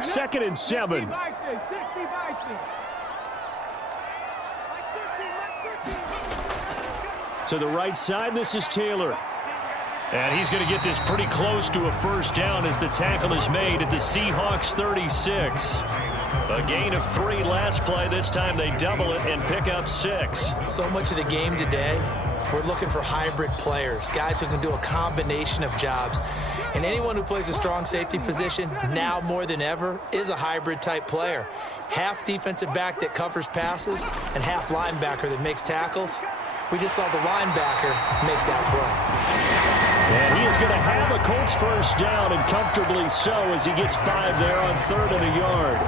Second and 7. 60 Vikings. To the right side, this is Taylor. And he's going to get this pretty close to a first down as the tackle is made at the Seahawks 36. A gain of 3 last play. This time they double it and pick up 6. So much of the game today, we're looking for hybrid players, guys who can do a combination of jobs. And anyone who plays a strong safety position, now more than ever, is a hybrid type player. Half defensive back that covers passes and half linebacker that makes tackles. We just saw the linebacker make that play. And he is going to have a Colts first down, and comfortably so, as he gets 5 there on 3rd and a yard.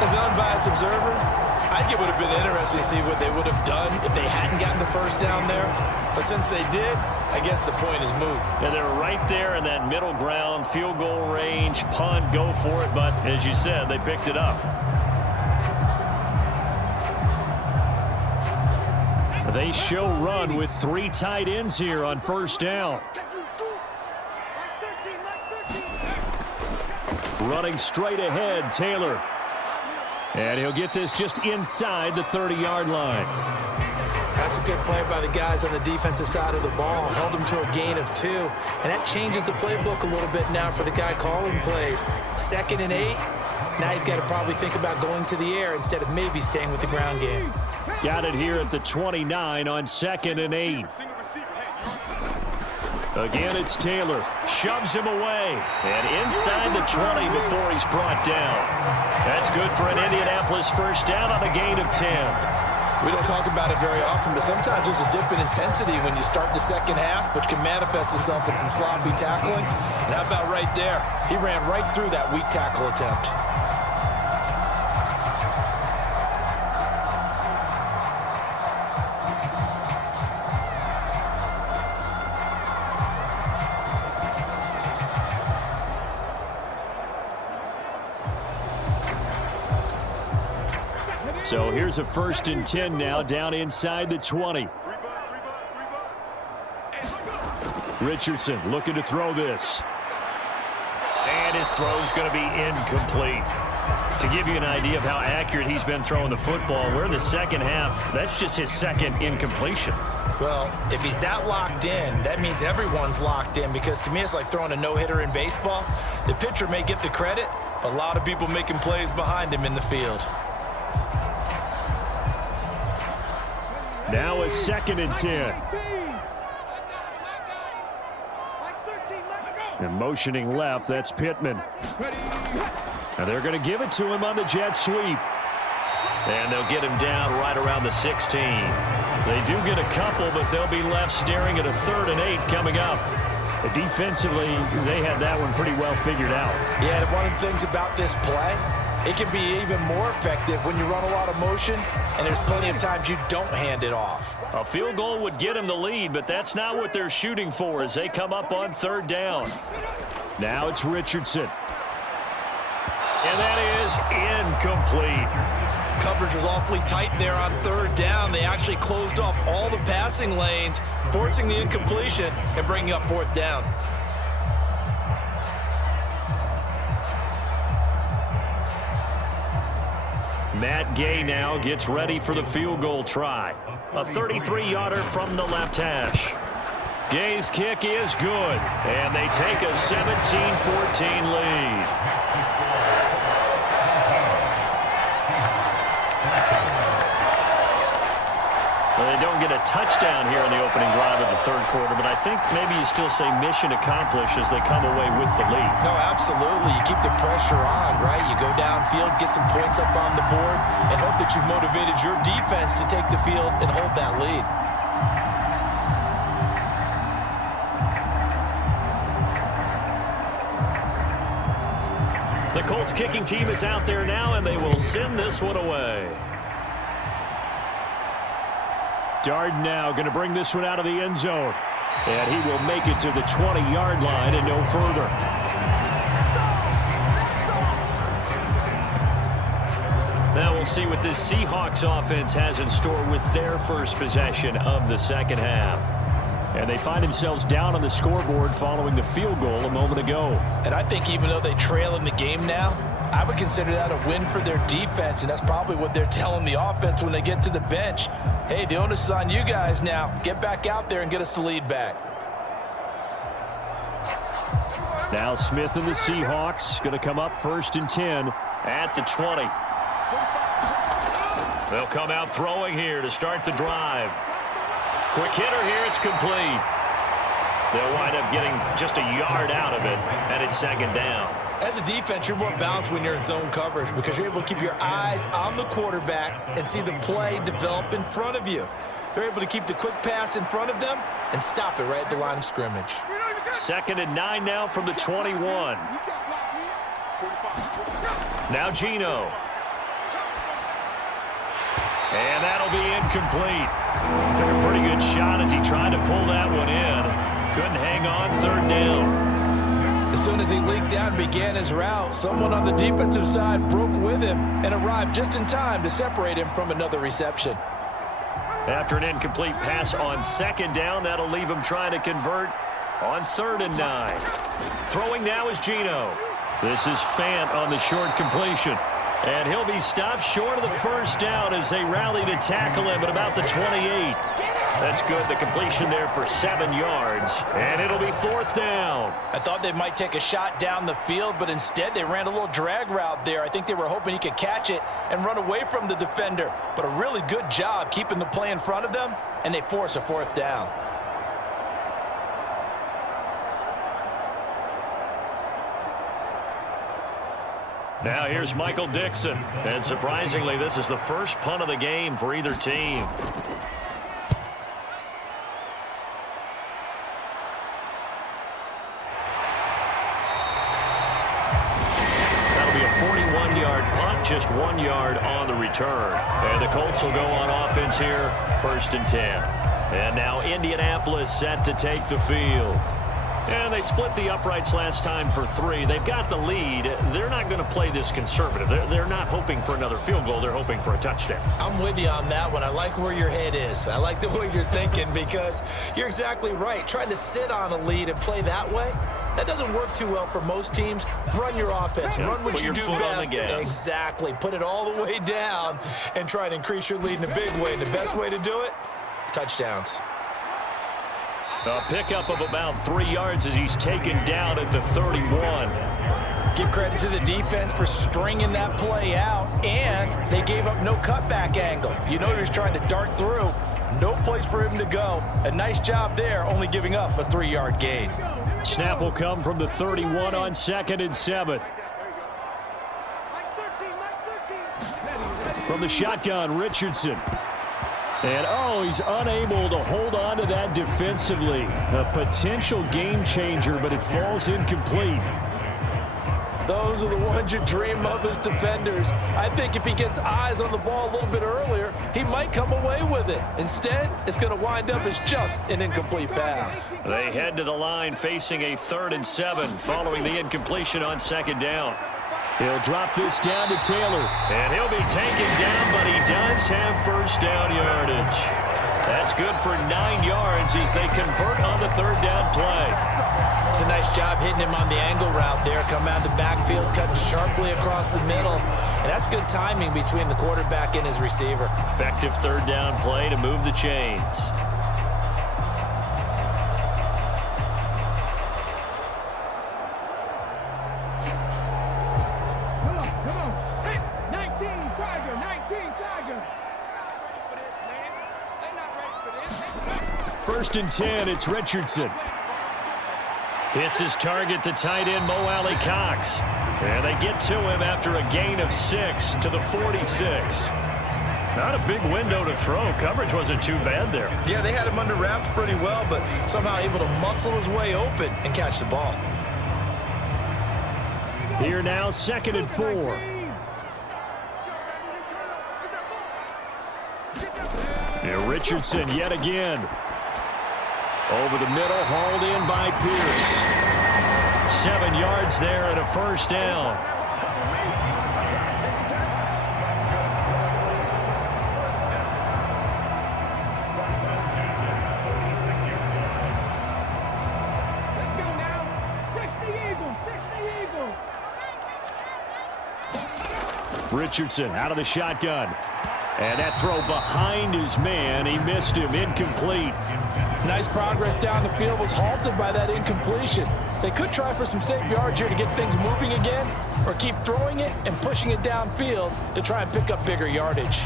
As an unbiased observer, I think it would have been interesting to see what they would have done if they hadn't gotten the first down there. But since they did, I guess the point is moot. And they're right there in that middle ground, field goal range, punt, go for it. But as you said, they picked it up. They show run with 3 tight ends here on first down. Running straight ahead, Taylor. And he'll get this just inside the 30-yard line. That's a good play by the guys on the defensive side of the ball. Held him to a gain of 2. And that changes the playbook a little bit now for the guy calling plays. 2nd and 8. Now he's got to probably think about going to the air instead of maybe staying with the ground game. Got it here at the 29 on 2nd and 8. Again, it's Taylor. Shoves him away. And inside the 20 before he's brought down. That's good for an Indianapolis first down on a gain of 10. We don't talk about it very often, but sometimes there's a dip in intensity when you start the second half, which can manifest itself in some sloppy tackling. And how about right there? He ran right through that weak tackle attempt. So here's a 1st and 10 now, down inside the 20. Richardson looking to throw this. And his throw's going to be incomplete. To give you an idea of how accurate he's been throwing the football, we're in the second half. That's just his second incompletion. Well, if he's that locked in, that means everyone's locked in, because to me it's like throwing a no-hitter in baseball. The pitcher may get the credit, but a lot of people making plays behind him in the field. Now a 2nd and 10. And motioning left, that's Pittman. And they're going to give it to him on the jet sweep. And they'll get him down right around the 16. They do get a couple, but they'll be left staring at a 3rd and 8 coming up. Defensively, they had that one pretty well figured out. Yeah, and one of the things about this play, it can be even more effective when you run a lot of motion, and there's plenty of times you don't hand it off. A field goal would get them the lead, but that's not what they're shooting for as they come up on 3rd down. Now it's Richardson. And that is incomplete. Coverage was awfully tight there on 3rd down. They actually closed off all the passing lanes, forcing the incompletion and bringing up 4th down. Matt Gay now gets ready for the field goal try. A 33-yarder from the left hash. Gay's kick is good, and they take a 17-14 lead. Well, they don't get a touchdown here in the opening drive of the 3rd quarter, but I think maybe you still say mission accomplished as they come away with the lead. No, absolutely. You keep the pressure on, right? You go downfield, get some points up on the board, and hope that you've motivated your defense to take the field and hold that lead. The Colts kicking team is out there now, and they will send this one away. Darden now going to bring this one out of the end zone. And he will make it to the 20-yard line and no further. Now we'll see what this Seahawks offense has in store with their first possession of the second half. And they find themselves down on the scoreboard following the field goal a moment ago. And I think even though they trail in the game now, I would consider that a win for their defense, and that's probably what they're telling the offense when they get to the bench. Hey, the onus is on you guys now. Get back out there and get us the lead back. Now Smith and the Seahawks going to come up 1st and 10 at the 20. They'll come out throwing here to start the drive. Quick hitter here, it's complete. They'll wind up getting just a yard out of it, and it's 2nd down. As a defense, you're more balanced when you're in zone coverage because you're able to keep your eyes on the quarterback and see the play develop in front of you. They're able to keep the quick pass in front of them and stop it right at the line of scrimmage. 2nd and 9 now from the 21. Now Geno. And that'll be incomplete. Took a pretty good shot as he tried to pull that one in. Couldn't hang on 3rd down. As soon as he leaked out and began his route, someone on the defensive side broke with him and arrived just in time to separate him from another reception. After an incomplete pass on 2nd down, that'll leave him trying to convert on 3rd and 9. Throwing now is Geno. This is Fant on the short completion. And he'll be stopped short of the 1st down as they rally to tackle him at about the 28. That's good. The completion there for 7 yards. And it'll be 4th down. I thought they might take a shot down the field, but instead they ran a little drag route there. I think they were hoping he could catch it and run away from the defender. But a really good job keeping the play in front of them, and they force a 4th down. Now here's Michael Dixon. And surprisingly, this is the first punt of the game for either team. That'll be a 41-yard punt, just 1 yard on the return. And the Colts will go on offense here, 1st and 10. And now Indianapolis set to take the field. And they split the uprights last time for 3. They've got the lead. They're not going to play this conservative. They're not hoping for another field goal. They're hoping for a touchdown. I'm with you on that one. I like where your head is. I like the way you're thinking because you're exactly right. Trying to sit on a lead and play that way, that doesn't work too well for most teams. Run your offense. Run what you do best. Exactly. Put it all the way down and try to increase your lead in a big way. And the best way to do it, touchdowns. A pickup of about 3 yards as he's taken down at the 31. Give credit to the defense for stringing that play out, and they gave up no cutback angle. You know he was trying to dart through. No place for him to go. A nice job there, only giving up a 3-yard gain. Snap will come from the 31 on 2nd and 7. From the shotgun, Richardson. And, he's unable to hold on to that defensively. A potential game changer, but it falls incomplete. Those are the ones you dream of as defenders. I think if he gets eyes on the ball a little bit earlier, he might come away with it. Instead, it's going to wind up as just an incomplete pass. They head to the line facing a 3rd and 7 following the incompletion on 2nd down. He'll drop this down to Taylor. And he'll be taken down, but he does have 1st down yardage. That's good for 9 yards as they convert on the 3rd down play. It's a nice job hitting him on the angle route there. Coming out of the backfield, cutting sharply across the middle. And that's good timing between the quarterback and his receiver. Effective 3rd down play to move the chains. First and 10, it's Richardson. Hits his target, the tight end, Mo Alley-Cox. And they get to him after a gain of 6 to the 46. Not a big window to throw. Coverage wasn't too bad there. Yeah, they had him under wraps pretty well, but somehow able to muscle his way open and catch the ball. Here now, 2nd and 4. Here Richardson yet again. Over the middle, hauled in by Pierce. 7 yards there and a 1st down. Let's go now. 60 Eagles. Richardson out of the shotgun. And that throw behind his man. He missed him. Incomplete. Nice progress down the field, was halted by that incompletion. They could try for some safe yards here to get things moving again, or keep throwing it and pushing it downfield to try and pick up bigger yardage.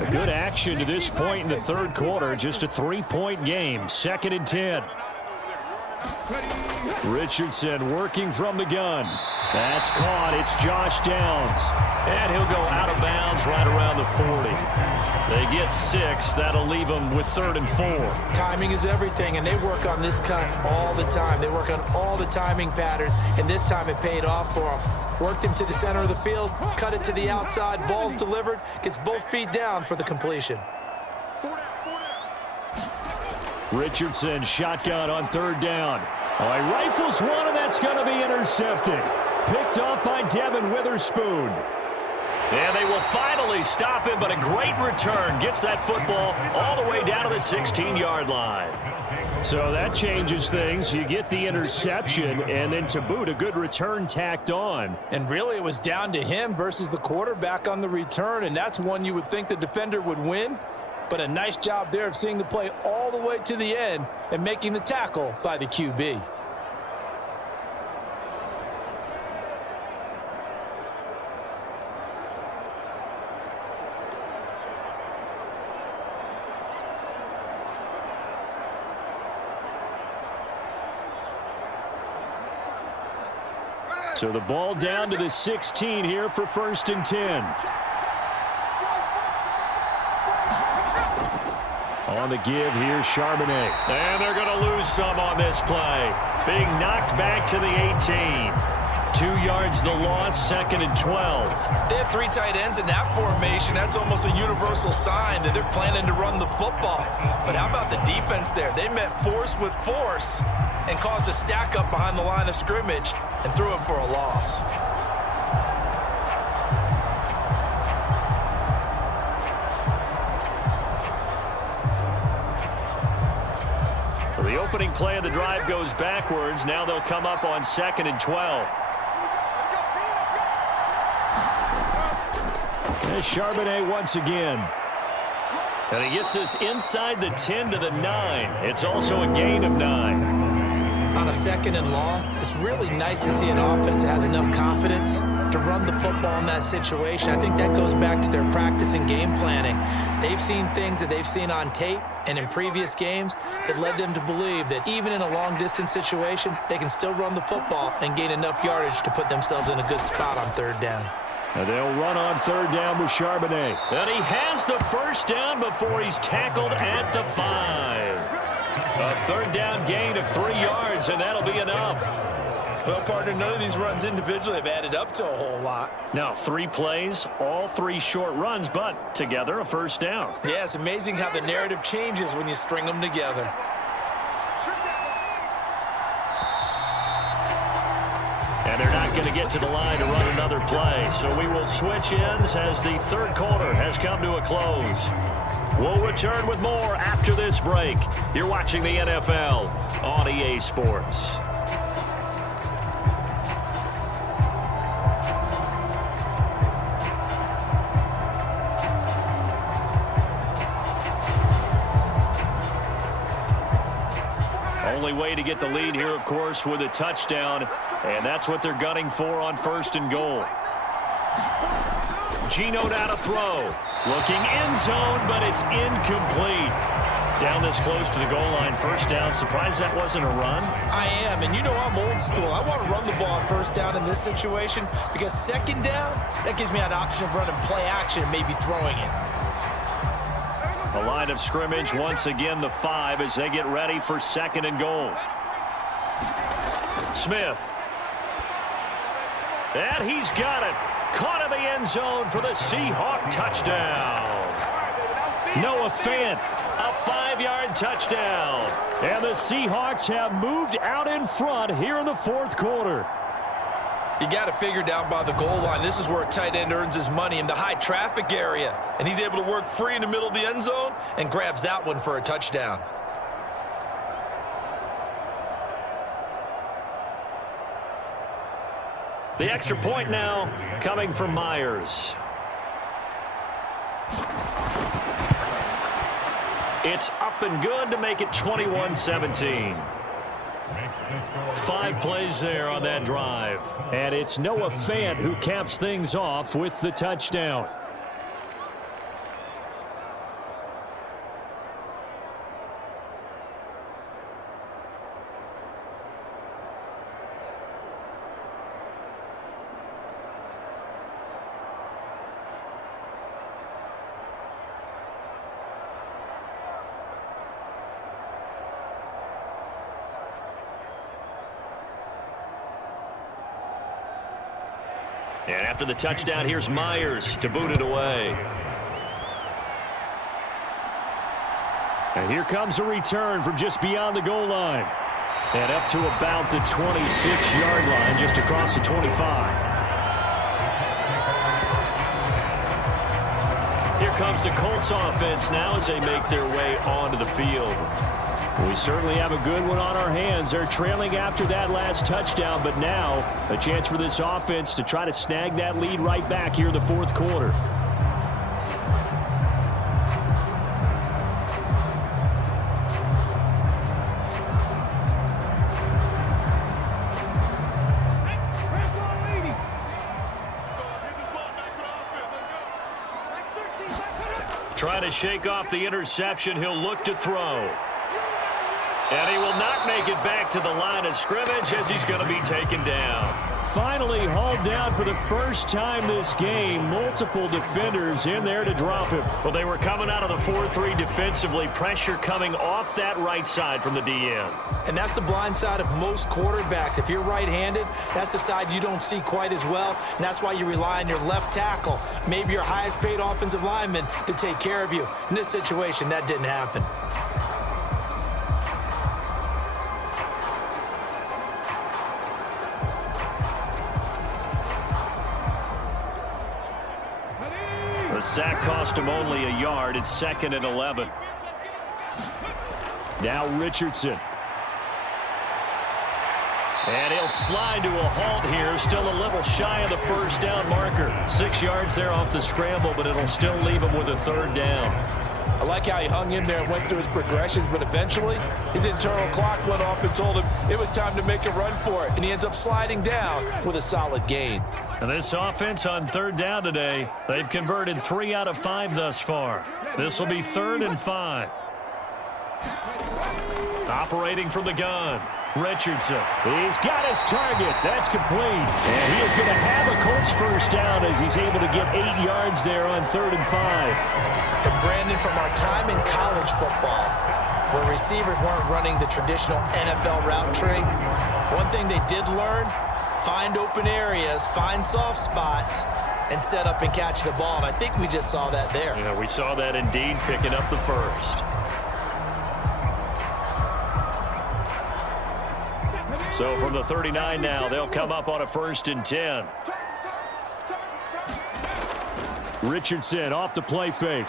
A good action to this point in the 3rd quarter. Just a 3-point game. 2nd and 10. Richardson working from the gun. That's caught. It's Josh Downs. And he'll go out of bounds right around the 40. They get 6. That'll leave them with 3rd and 4. Timing is everything, and they work on this cut all the time. They work on all the timing patterns, and this time it paid off for them. Worked him to the center of the field, cut it to the outside, ball's delivered, gets both feet down for the completion. Richardson shotgun on 3rd down. He rifles one, and that's going to be intercepted. Picked off by Devin Witherspoon. And they will finally stop him, but a great return. Gets that football all the way down to the 16-yard line. So that changes things. You get the interception, and then to boot, a good return tacked on. And really, it was down to him versus the quarterback on the return, and that's one you would think the defender would win. But a nice job there of seeing the play all the way to the end and making the tackle by the QB. So the ball down to the 16 here for 1st and 10. On the give, here's Charbonnet. And they're going to lose some on this play. Being knocked back to the 18. 2 yards the loss, 2nd and 12. They have 3 tight ends in that formation. That's almost a universal sign that they're planning to run the football. But how about the defense there? They met force with force and caused a stack up behind the line of scrimmage and threw him for a loss. So the opening play of the drive goes backwards. Now they'll come up on 2nd and 12. There's Charbonnet once again. And he gets this inside the 10 to the 9. It's also a gain of 9. On a 2nd and long, it's really nice to see an offense that has enough confidence to run the football in that situation. I think that goes back to their practice and game planning. They've seen things that they've seen on tape and in previous games that led them to believe that even in a long-distance situation, they can still run the football and gain enough yardage to put themselves in a good spot on 3rd down. And they'll run on 3rd down with Charbonnet. And he has the 1st down before he's tackled at the 5. A 3rd down gain of 3 yards, and that'll be enough. Well, partner, none of these runs individually have added up to a whole lot. Now, 3 plays, all 3 short runs, but together a 1st down. Yeah, it's amazing how the narrative changes when you string them together. And they're not going to get to the line to run another play. So we will switch ends as the 3rd quarter has come to a close. We'll return with more after this break. You're watching the NFL on EA Sports. Only way to get the lead here, of course, with a touchdown, and that's what they're gunning for on 1st and goal. Geno now to throw. Looking end zone, but it's incomplete. Down this close to the goal line, 1st down. Surprised that wasn't a run? I am, and you know I'm old school. I want to run the ball on 1st down in this situation because 2nd down, that gives me an option of running play action and maybe throwing it. The line of scrimmage, once again, the 5 as they get ready for 2nd and goal. Smith. And he's got it. Caught in the end zone for the Seahawk touchdown. Noah Fant, a 5-yard touchdown. And the Seahawks have moved out in front here in the 4th quarter. You got to figure down by the goal line. This is where a tight end earns his money in the high traffic area. And he's able to work free in the middle of the end zone and grabs that one for a touchdown. The extra point now coming from Myers. It's up and good to make it 21-17. 5 plays there on that drive. And it's Noah Fant who caps things off with the touchdown. And after the touchdown, here's Myers to boot it away. And here comes a return from just beyond the goal line. And up to about the 26-yard line, just across the 25. Here comes the Colts offense now as they make their way onto the field. We certainly have a good one on our hands. They're trailing after that last touchdown, but now a chance for this offense to try to snag that lead right back here in the 4th quarter. Trying to shake off the interception. He'll look to throw. And he will not make it back to the line of scrimmage as he's going to be taken down. finally hauled down for the first time this game. Multiple defenders in there to drop him. Well, they were coming out of the 4-3 defensively. Pressure coming off that right side from the DN. And that's the blind side of most quarterbacks. If you're right-handed, that's the side you don't see quite as well. And that's why you rely on your left tackle, maybe your highest-paid offensive lineman, to take care of you. In this situation, that didn't happen. The sack cost him only a yard. It's 2nd and 11. Now Richardson. And he'll slide to a halt here. Still a little shy of the first down marker. 6 yards there off the scramble, but it'll still leave him with a 3rd down. I like how he hung in there and went through his progressions, but eventually his internal clock went off and told him it was time to make a run for it, and he ends up sliding down with a solid gain. And this offense on 3rd down today, they've converted 3 out of 5 thus far. This will be 3rd and 5. Operating from the gun, Richardson. He's got his target. That's complete. And he is going to have a Colts first down as he's able to get 8 yards there on 3rd and 5. And Brandon, from our time in college football, where receivers weren't running the traditional NFL route tree, one thing they did learn, find open areas, find soft spots, and set up and catch the ball. And I think we just saw that there. Yeah, we saw that indeed, picking up the first. So from the 39 now, they'll come up on a 1st and 10. Richardson off the play fake.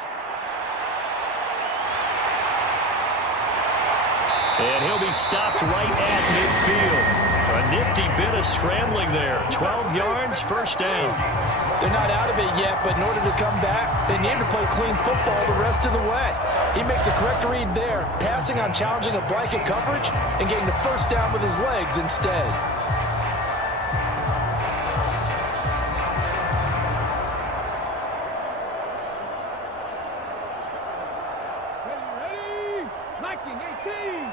And he'll be stopped right at midfield. A nifty bit of scrambling there. 12 yards, 1st down. They're not out of it yet, but in order to come back, they need to play clean football the rest of the way. He makes the correct read there, passing on challenging a blanket coverage and getting the first down with his legs instead. Ready? Liking 18.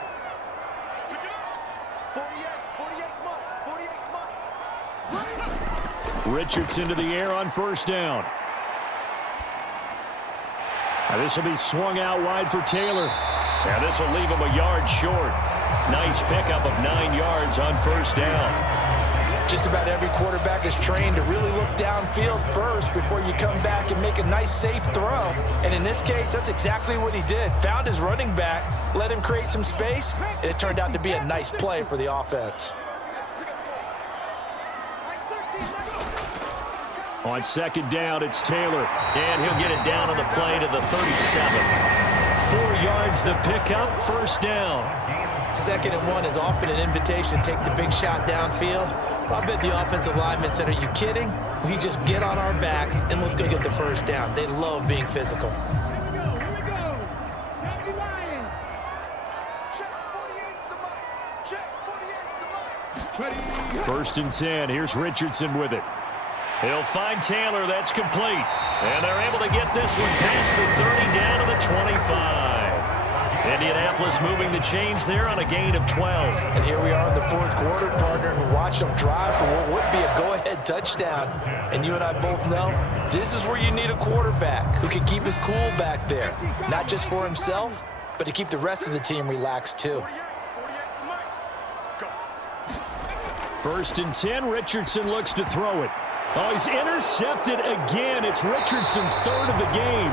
Richardson to the air on 1st down. Now this will be swung out wide for Taylor. Now this will leave him a yard short. Nice pickup of 9 yards on 1st down. Just about every quarterback is trained to really look downfield first before you come back and make a nice, safe throw. And in this case, that's exactly what he did. Found his running back, let him create some space, and it turned out to be a nice play for the offense. On 2nd down, it's Taylor. And he'll get it down on the play to the 37. 4 yards the pickup, 1st down. 2nd and 1 is often an invitation to take the big shot downfield. I bet the offensive lineman said, "Are you kidding? We just get on our backs and let's go get the first down." They love being physical. Here we go. Happy Lions. Check 48's the mic. Check 48's the mic. 1st and 10. Here's Richardson with it. He'll find Taylor. That's complete. And they're able to get this one past the 30 down to the 25. Indianapolis moving the chains there on a gain of 12. And here we are in the 4th quarter, partner, and watch them drive for what would be a go-ahead touchdown. And you and I both know this is where you need a quarterback who can keep his cool back there, not just for himself, but to keep the rest of the team relaxed too. 48's the mic. Go. 1st and 10. Richardson looks to throw it. Oh, he's intercepted again. It's Richardson's 3rd of the game.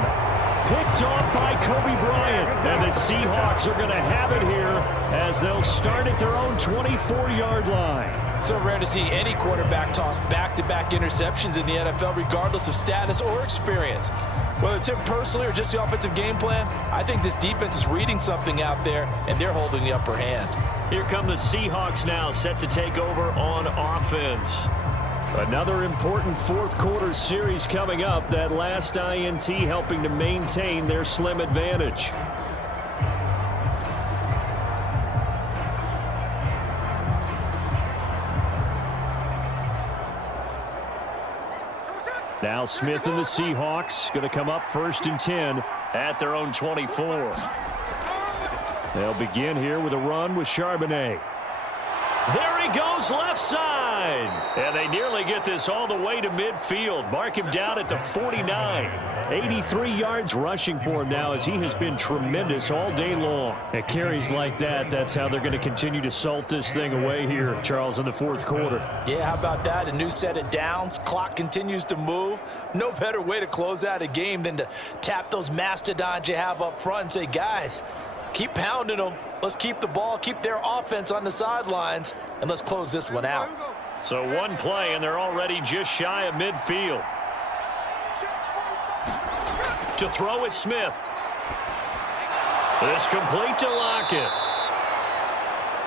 Picked off by Kobe Bryant. And the Seahawks are going to have it here as they'll start at their own 24-yard line. So rare to see any quarterback toss back-to-back interceptions in the NFL, regardless of status or experience. Whether it's him personally or just the offensive game plan, I think this defense is reading something out there, and they're holding the upper hand. Here come the Seahawks now, set to take over on offense. Another important 4th quarter series coming up. That last INT helping to maintain their slim advantage. Now Smith and the Seahawks going to come up 1st and 10 at their own 24. They'll begin here with a run with Charbonnet. There he goes left side. And they nearly get this all the way to midfield. Mark him down at the 49. 83 yards rushing for him now as he has been tremendous all day long. At carries like that, that's how they're going to continue to salt this thing away here, Charles, in the fourth quarter. Yeah, how about that? A new set of downs. Clock continues to move. No better way to close out a game than to tap those mastodons you have up front and say, guys, keep pounding them. Let's keep the ball, keep their offense on the sidelines, and let's close this one out. So one play, and they're already just shy of midfield. To throw is Smith. It's complete to Lockett.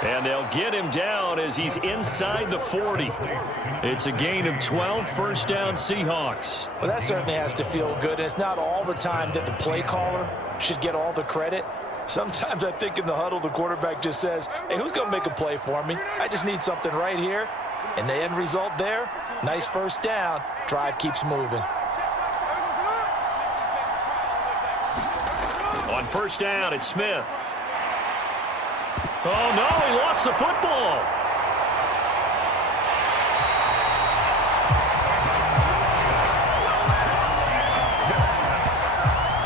And they'll get him down as he's inside the 40. It's a gain of 12, first down Seahawks. Well, that certainly has to feel good. And it's not all the time that the play caller should get all the credit. Sometimes I think in the huddle, the quarterback just says, hey, who's going to make a play for me? I just need something right here. And the end result there, nice first down. Drive keeps moving. On first down, it's Smith. Oh, no, he lost the football.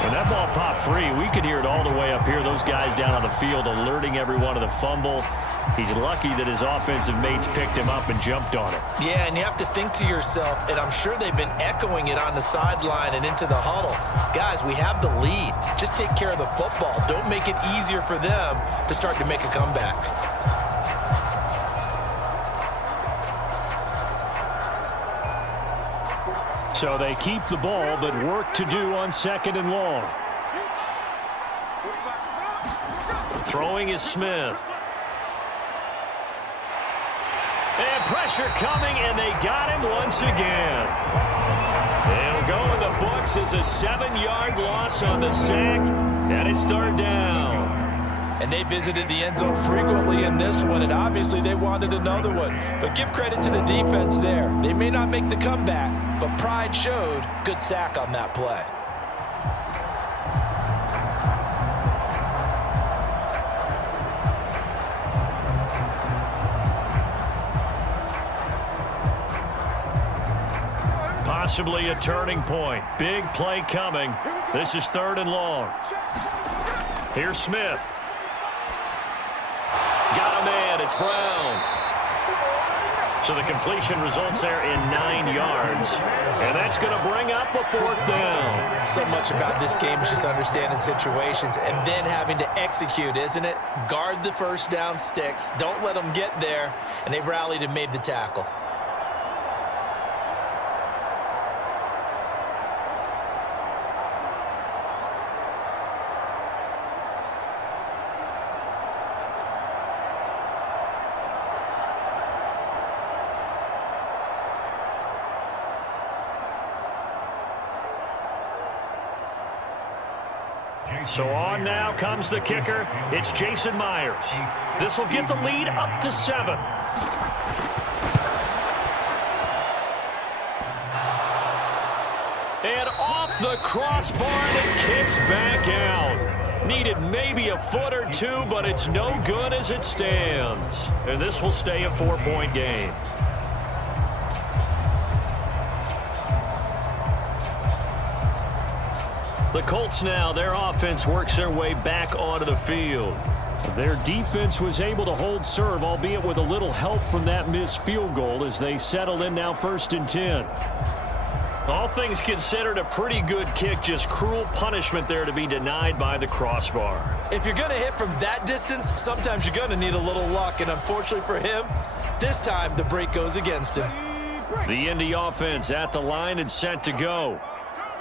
When that ball popped free, we could hear it all the way up here. Those guys down on the field alerting everyone of the fumble. He's lucky that his offensive mates picked him up and jumped on it. Yeah, and you have to think to yourself, and I'm sure they've been echoing it on the sideline and into the huddle. Guys, we have the lead. Just take care of the football. Don't make it easier for them to start to make a comeback. So they keep the ball, but work to do on second and long. Throwing is Smith. And pressure coming, and they got him once again. It'll go in the books as a 7-yard loss on the sack, and it's third down. And they visited the end zone frequently in this one, and obviously they wanted another one. But give credit to the defense there. They may not make the comeback, but pride showed. Good sack on that play. Possibly a turning point. Big play coming. This is third and long. Here's Smith. Got a man. It's Brown. So the completion results there in 9 yards. And that's going to bring up a fourth down. So much about this game is just understanding situations and then having to execute, isn't it? Guard the first down sticks. Don't let them get there. And they rallied and made the tackle. So on now comes the kicker. It's Jason Myers. This will get the lead up to 7. And off the crossbar, and it kicks back out. Needed maybe a foot or two, but it's no good as it stands. And this will stay a 4-point game. The Colts now, their offense works their way back onto the field. Their defense was able to hold serve, albeit with a little help from that missed field goal as they settle in now 1st and 10. All things considered, a pretty good kick, just cruel punishment there to be denied by the crossbar. If you're going to hit from that distance, sometimes you're going to need a little luck, and unfortunately for him, this time the break goes against him. The Indy offense at the line and set to go.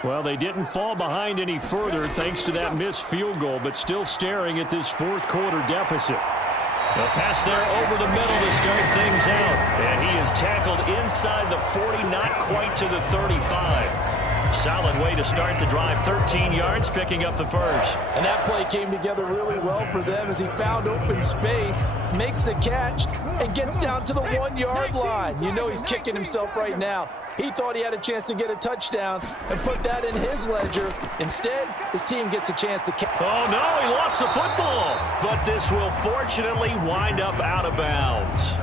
Well, they didn't fall behind any further thanks to that missed field goal, but still staring at this fourth quarter deficit. The pass there over the middle to start things out. And he is tackled inside the 40, not quite to the 35. Solid way to start the drive. 13 yards, picking up the first. And that play came together really well for them as he found open space, makes the catch, and gets down to the 1-yard line. You know he's kicking himself right now. He thought he had a chance to get a touchdown and put that in his ledger. Instead, his team gets a chance to catch. Oh, no, he lost the football. But this will fortunately wind up out of bounds.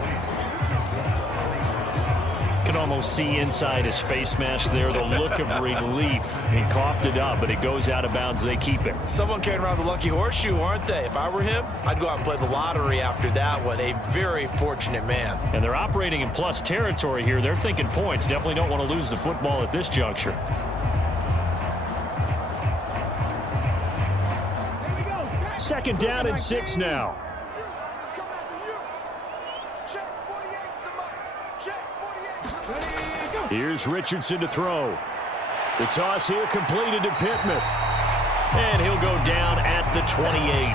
can almost see inside his face mask there, the look of relief. He coughed it up, but it goes out of bounds. They keep it. Someone carrying around the lucky horseshoe, aren't they? If I were him, I'd go out and play the lottery after that one. A very fortunate man. And they're operating in plus territory here. They're thinking points. Definitely don't want to lose the football at this juncture. Second down and 6 now. Here's Richardson to throw. The toss here completed to Pittman. And he'll go down at the 28.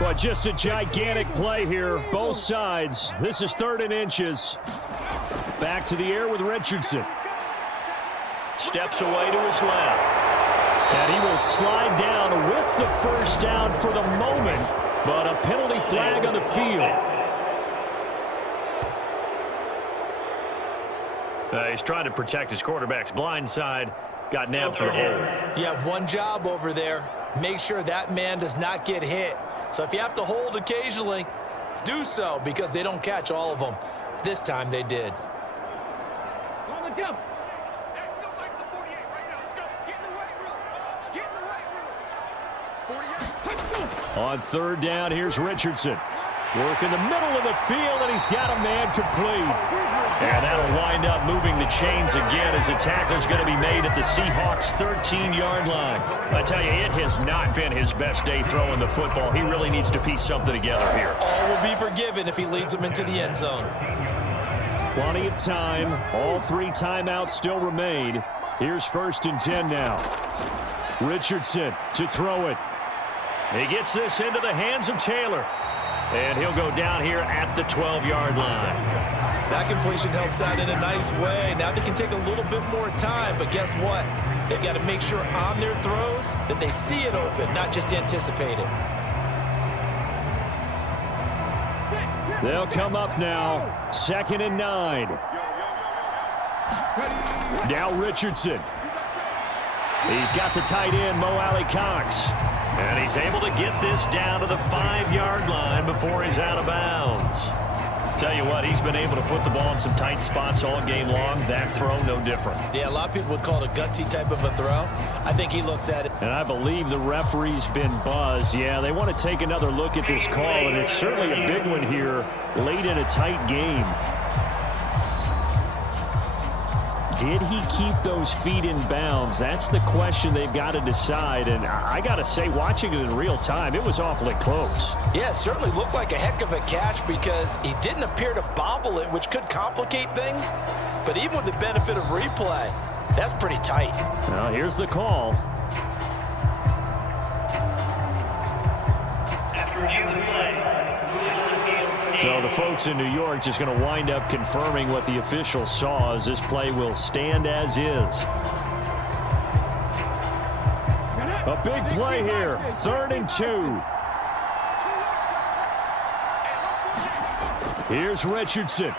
But just a gigantic play here, both sides. This is 3rd and inches. Back to the air with Richardson. Steps away to his left. And he will slide down with the first down for the moment, but a penalty flag on the field. He's trying to protect his quarterback's blind side. Got nabbed for the hold. You have one job over there. Make sure that man does not get hit. So if you have to hold occasionally, do so, because they don't catch all of them. This time they did. On 3rd down, here's Richardson. Work in the middle of the field, and he's got a man complete. And that'll wind up moving the chains again as a tackle's going to be made at the Seahawks' 13-yard line. I tell you, it has not been his best day throwing the football. He really needs to piece something together here. All will be forgiven if he leads them into the end zone. Plenty of time. All 3 timeouts still remain. Here's 1st and 10 now. Richardson to throw it. He gets this into the hands of Taylor. And he'll go down here at the 12-yard line. That completion helps out in a nice way. Now they can take a little bit more time, but guess what? They've got to make sure on their throws that they see it open, not just anticipate it. They'll come up now. 2nd and 9. Now Richardson. He's got the tight end, Mo Alley-Cox. And he's able to get this down to the 5-yard line before he's out of bounds. Tell you what, he's been able to put the ball in some tight spots all game long. That throw, no different. Yeah, a lot of people would call it a gutsy type of a throw. I think he looks at it. And I believe the referee's been buzzed. Yeah, they want to take another look at this call, and it's certainly a big one here late in a tight game. Did he keep those feet in bounds? That's the question they've got to decide. And I got to say, watching it in real time, it was awfully close. Yeah, it certainly looked like a heck of a catch because he didn't appear to bobble it, which could complicate things. But even with the benefit of replay, that's pretty tight. Well, here's the call. After review of the play, so the folks in New York just going to wind up confirming what the official saw as this play will stand as is. A big play here. 3rd and 2. Here's Richardson.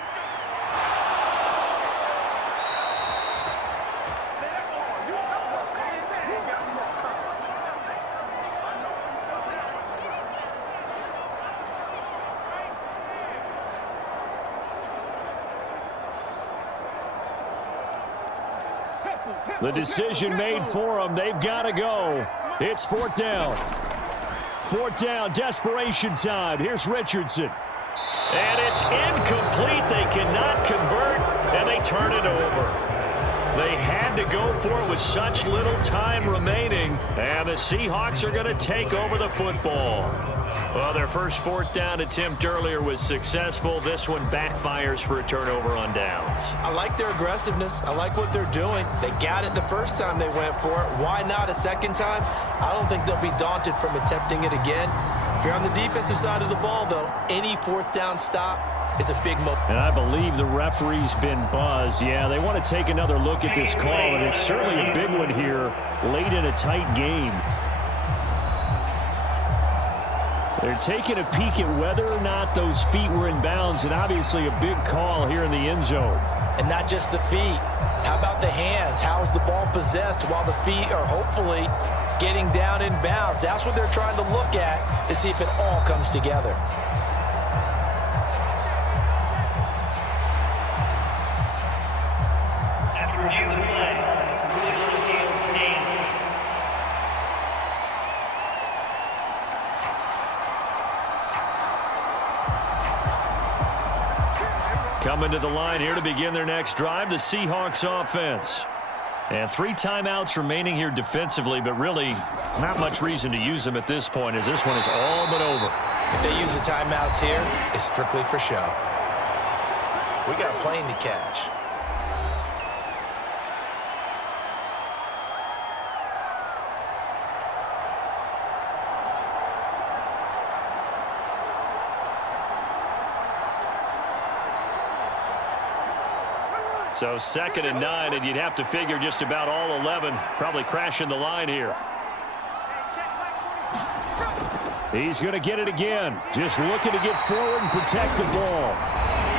The decision made for them. They've got to go. It's 4th down. 4th down, desperation time. Here's Richardson. And it's incomplete. They cannot convert, and they turn it over. They had to go for it with such little time remaining, and the Seahawks are going to take over the football. Well, their first 4th down attempt earlier was successful. This one backfires for a turnover on downs. I like their aggressiveness. I like what they're doing. They got it the first time they went for it. Why not a second time? I don't think they'll be daunted from attempting it again. If you're on the defensive side of the ball, though, any 4th down stop is a big moment. And I believe the referee's been buzzed. Yeah, they want to take another look at this call, and it's certainly a big one here late in a tight game. They're taking a peek at whether or not those feet were in bounds, and obviously a big call here in the end zone. And not just the feet. How about the hands? How's the ball possessed while the feet are hopefully getting down in bounds? That's what they're trying to look at to see if it all comes together. Coming to the line here to begin their next drive, the Seahawks offense. And 3 timeouts remaining here defensively, but really not much reason to use them at this point as this one is all but over. If they use the timeouts here, it's strictly for show. We got a plane to catch. So 2nd and 9, and you'd have to figure just about all 11 probably crashing the line here. He's going to get it again. Just looking to get forward and protect the ball.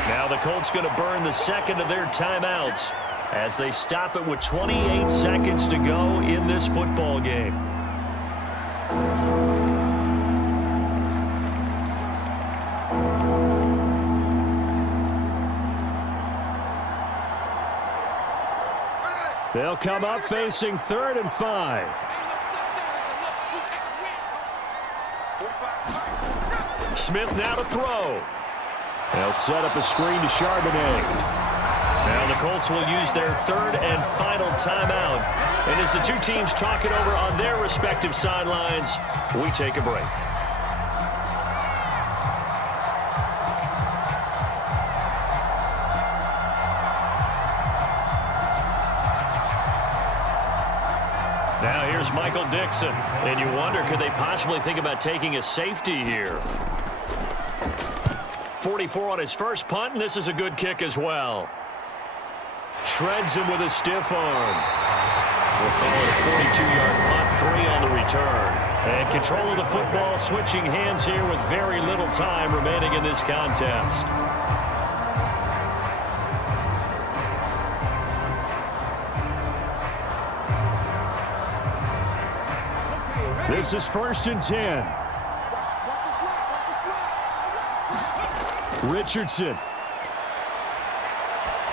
Now the Colts going to burn the 2nd of their timeouts as they stop it with 28 seconds to go in this football game. They'll come up facing 3rd and 5. Smith now to throw. They'll set up a screen to Charbonnet. Now the Colts will use their 3rd and final timeout. And as the two teams talk it over on their respective sidelines, we take a break. Now here's Michael Dixon. And you wonder, could they possibly think about taking a safety here? 44 on his first punt, and this is a good kick as well. Shreds him with a stiff arm. We'll call it a 42-yard punt, 3 on the return. And control of the football, switching hands here with very little time remaining in this contest. This is 1st and 10. Richardson.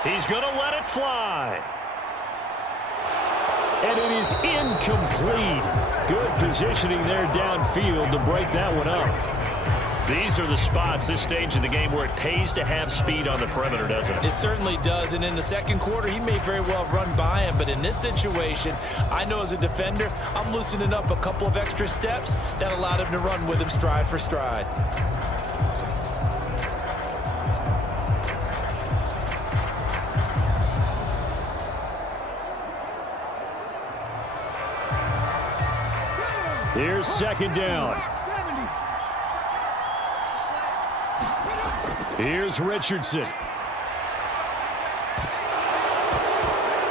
He's going to let it fly. And it is incomplete. Good positioning there downfield to break that one up. These are the spots, this stage of the game, where it pays to have speed on the perimeter, doesn't it? It certainly does, and in the 2nd quarter, he may very well run by him, but in this situation, I know as a defender, I'm loosening up a couple of extra steps that allowed him to run with him stride for stride. Here's 2nd down. Here's Richardson.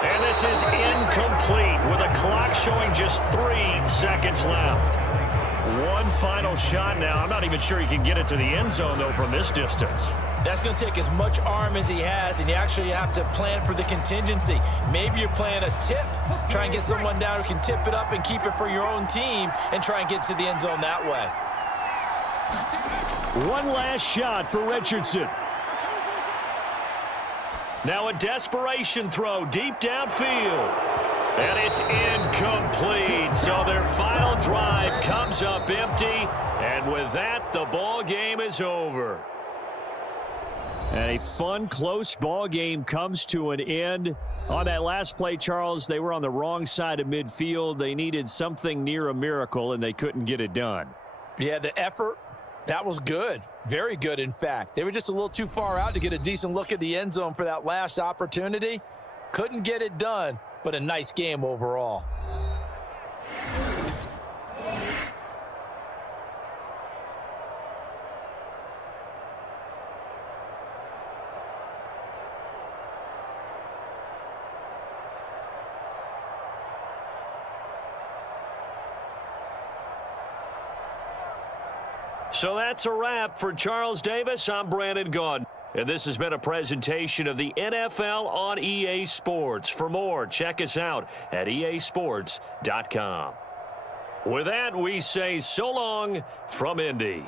And this is incomplete with a clock showing just 3 seconds left. One final shot now. I'm not even sure he can get it to the end zone, though, from this distance. That's going to take as much arm as he has, and you actually have to plan for the contingency. Maybe you're playing a tip. Try and get someone down who can tip it up and keep it for your own team and try and get to the end zone that way. One last shot for Richardson. Now a desperation throw deep downfield. And it's incomplete. So their final drive comes up empty. And with that, the ball game is over. And a fun, close ball game comes to an end. On that last play, Charles, they were on the wrong side of midfield. They needed something near a miracle, and they couldn't get it done. Yeah, the effort, that was good. Very good, in fact. They were just a little too far out to get a decent look at the end zone for that last opportunity. Couldn't get it done, but a nice game overall. So that's a wrap for Charles Davis. I'm Brandon Gaudin. And this has been a presentation of the NFL on EA Sports. For more, check us out at easports.com. With that, we say so long from Indy.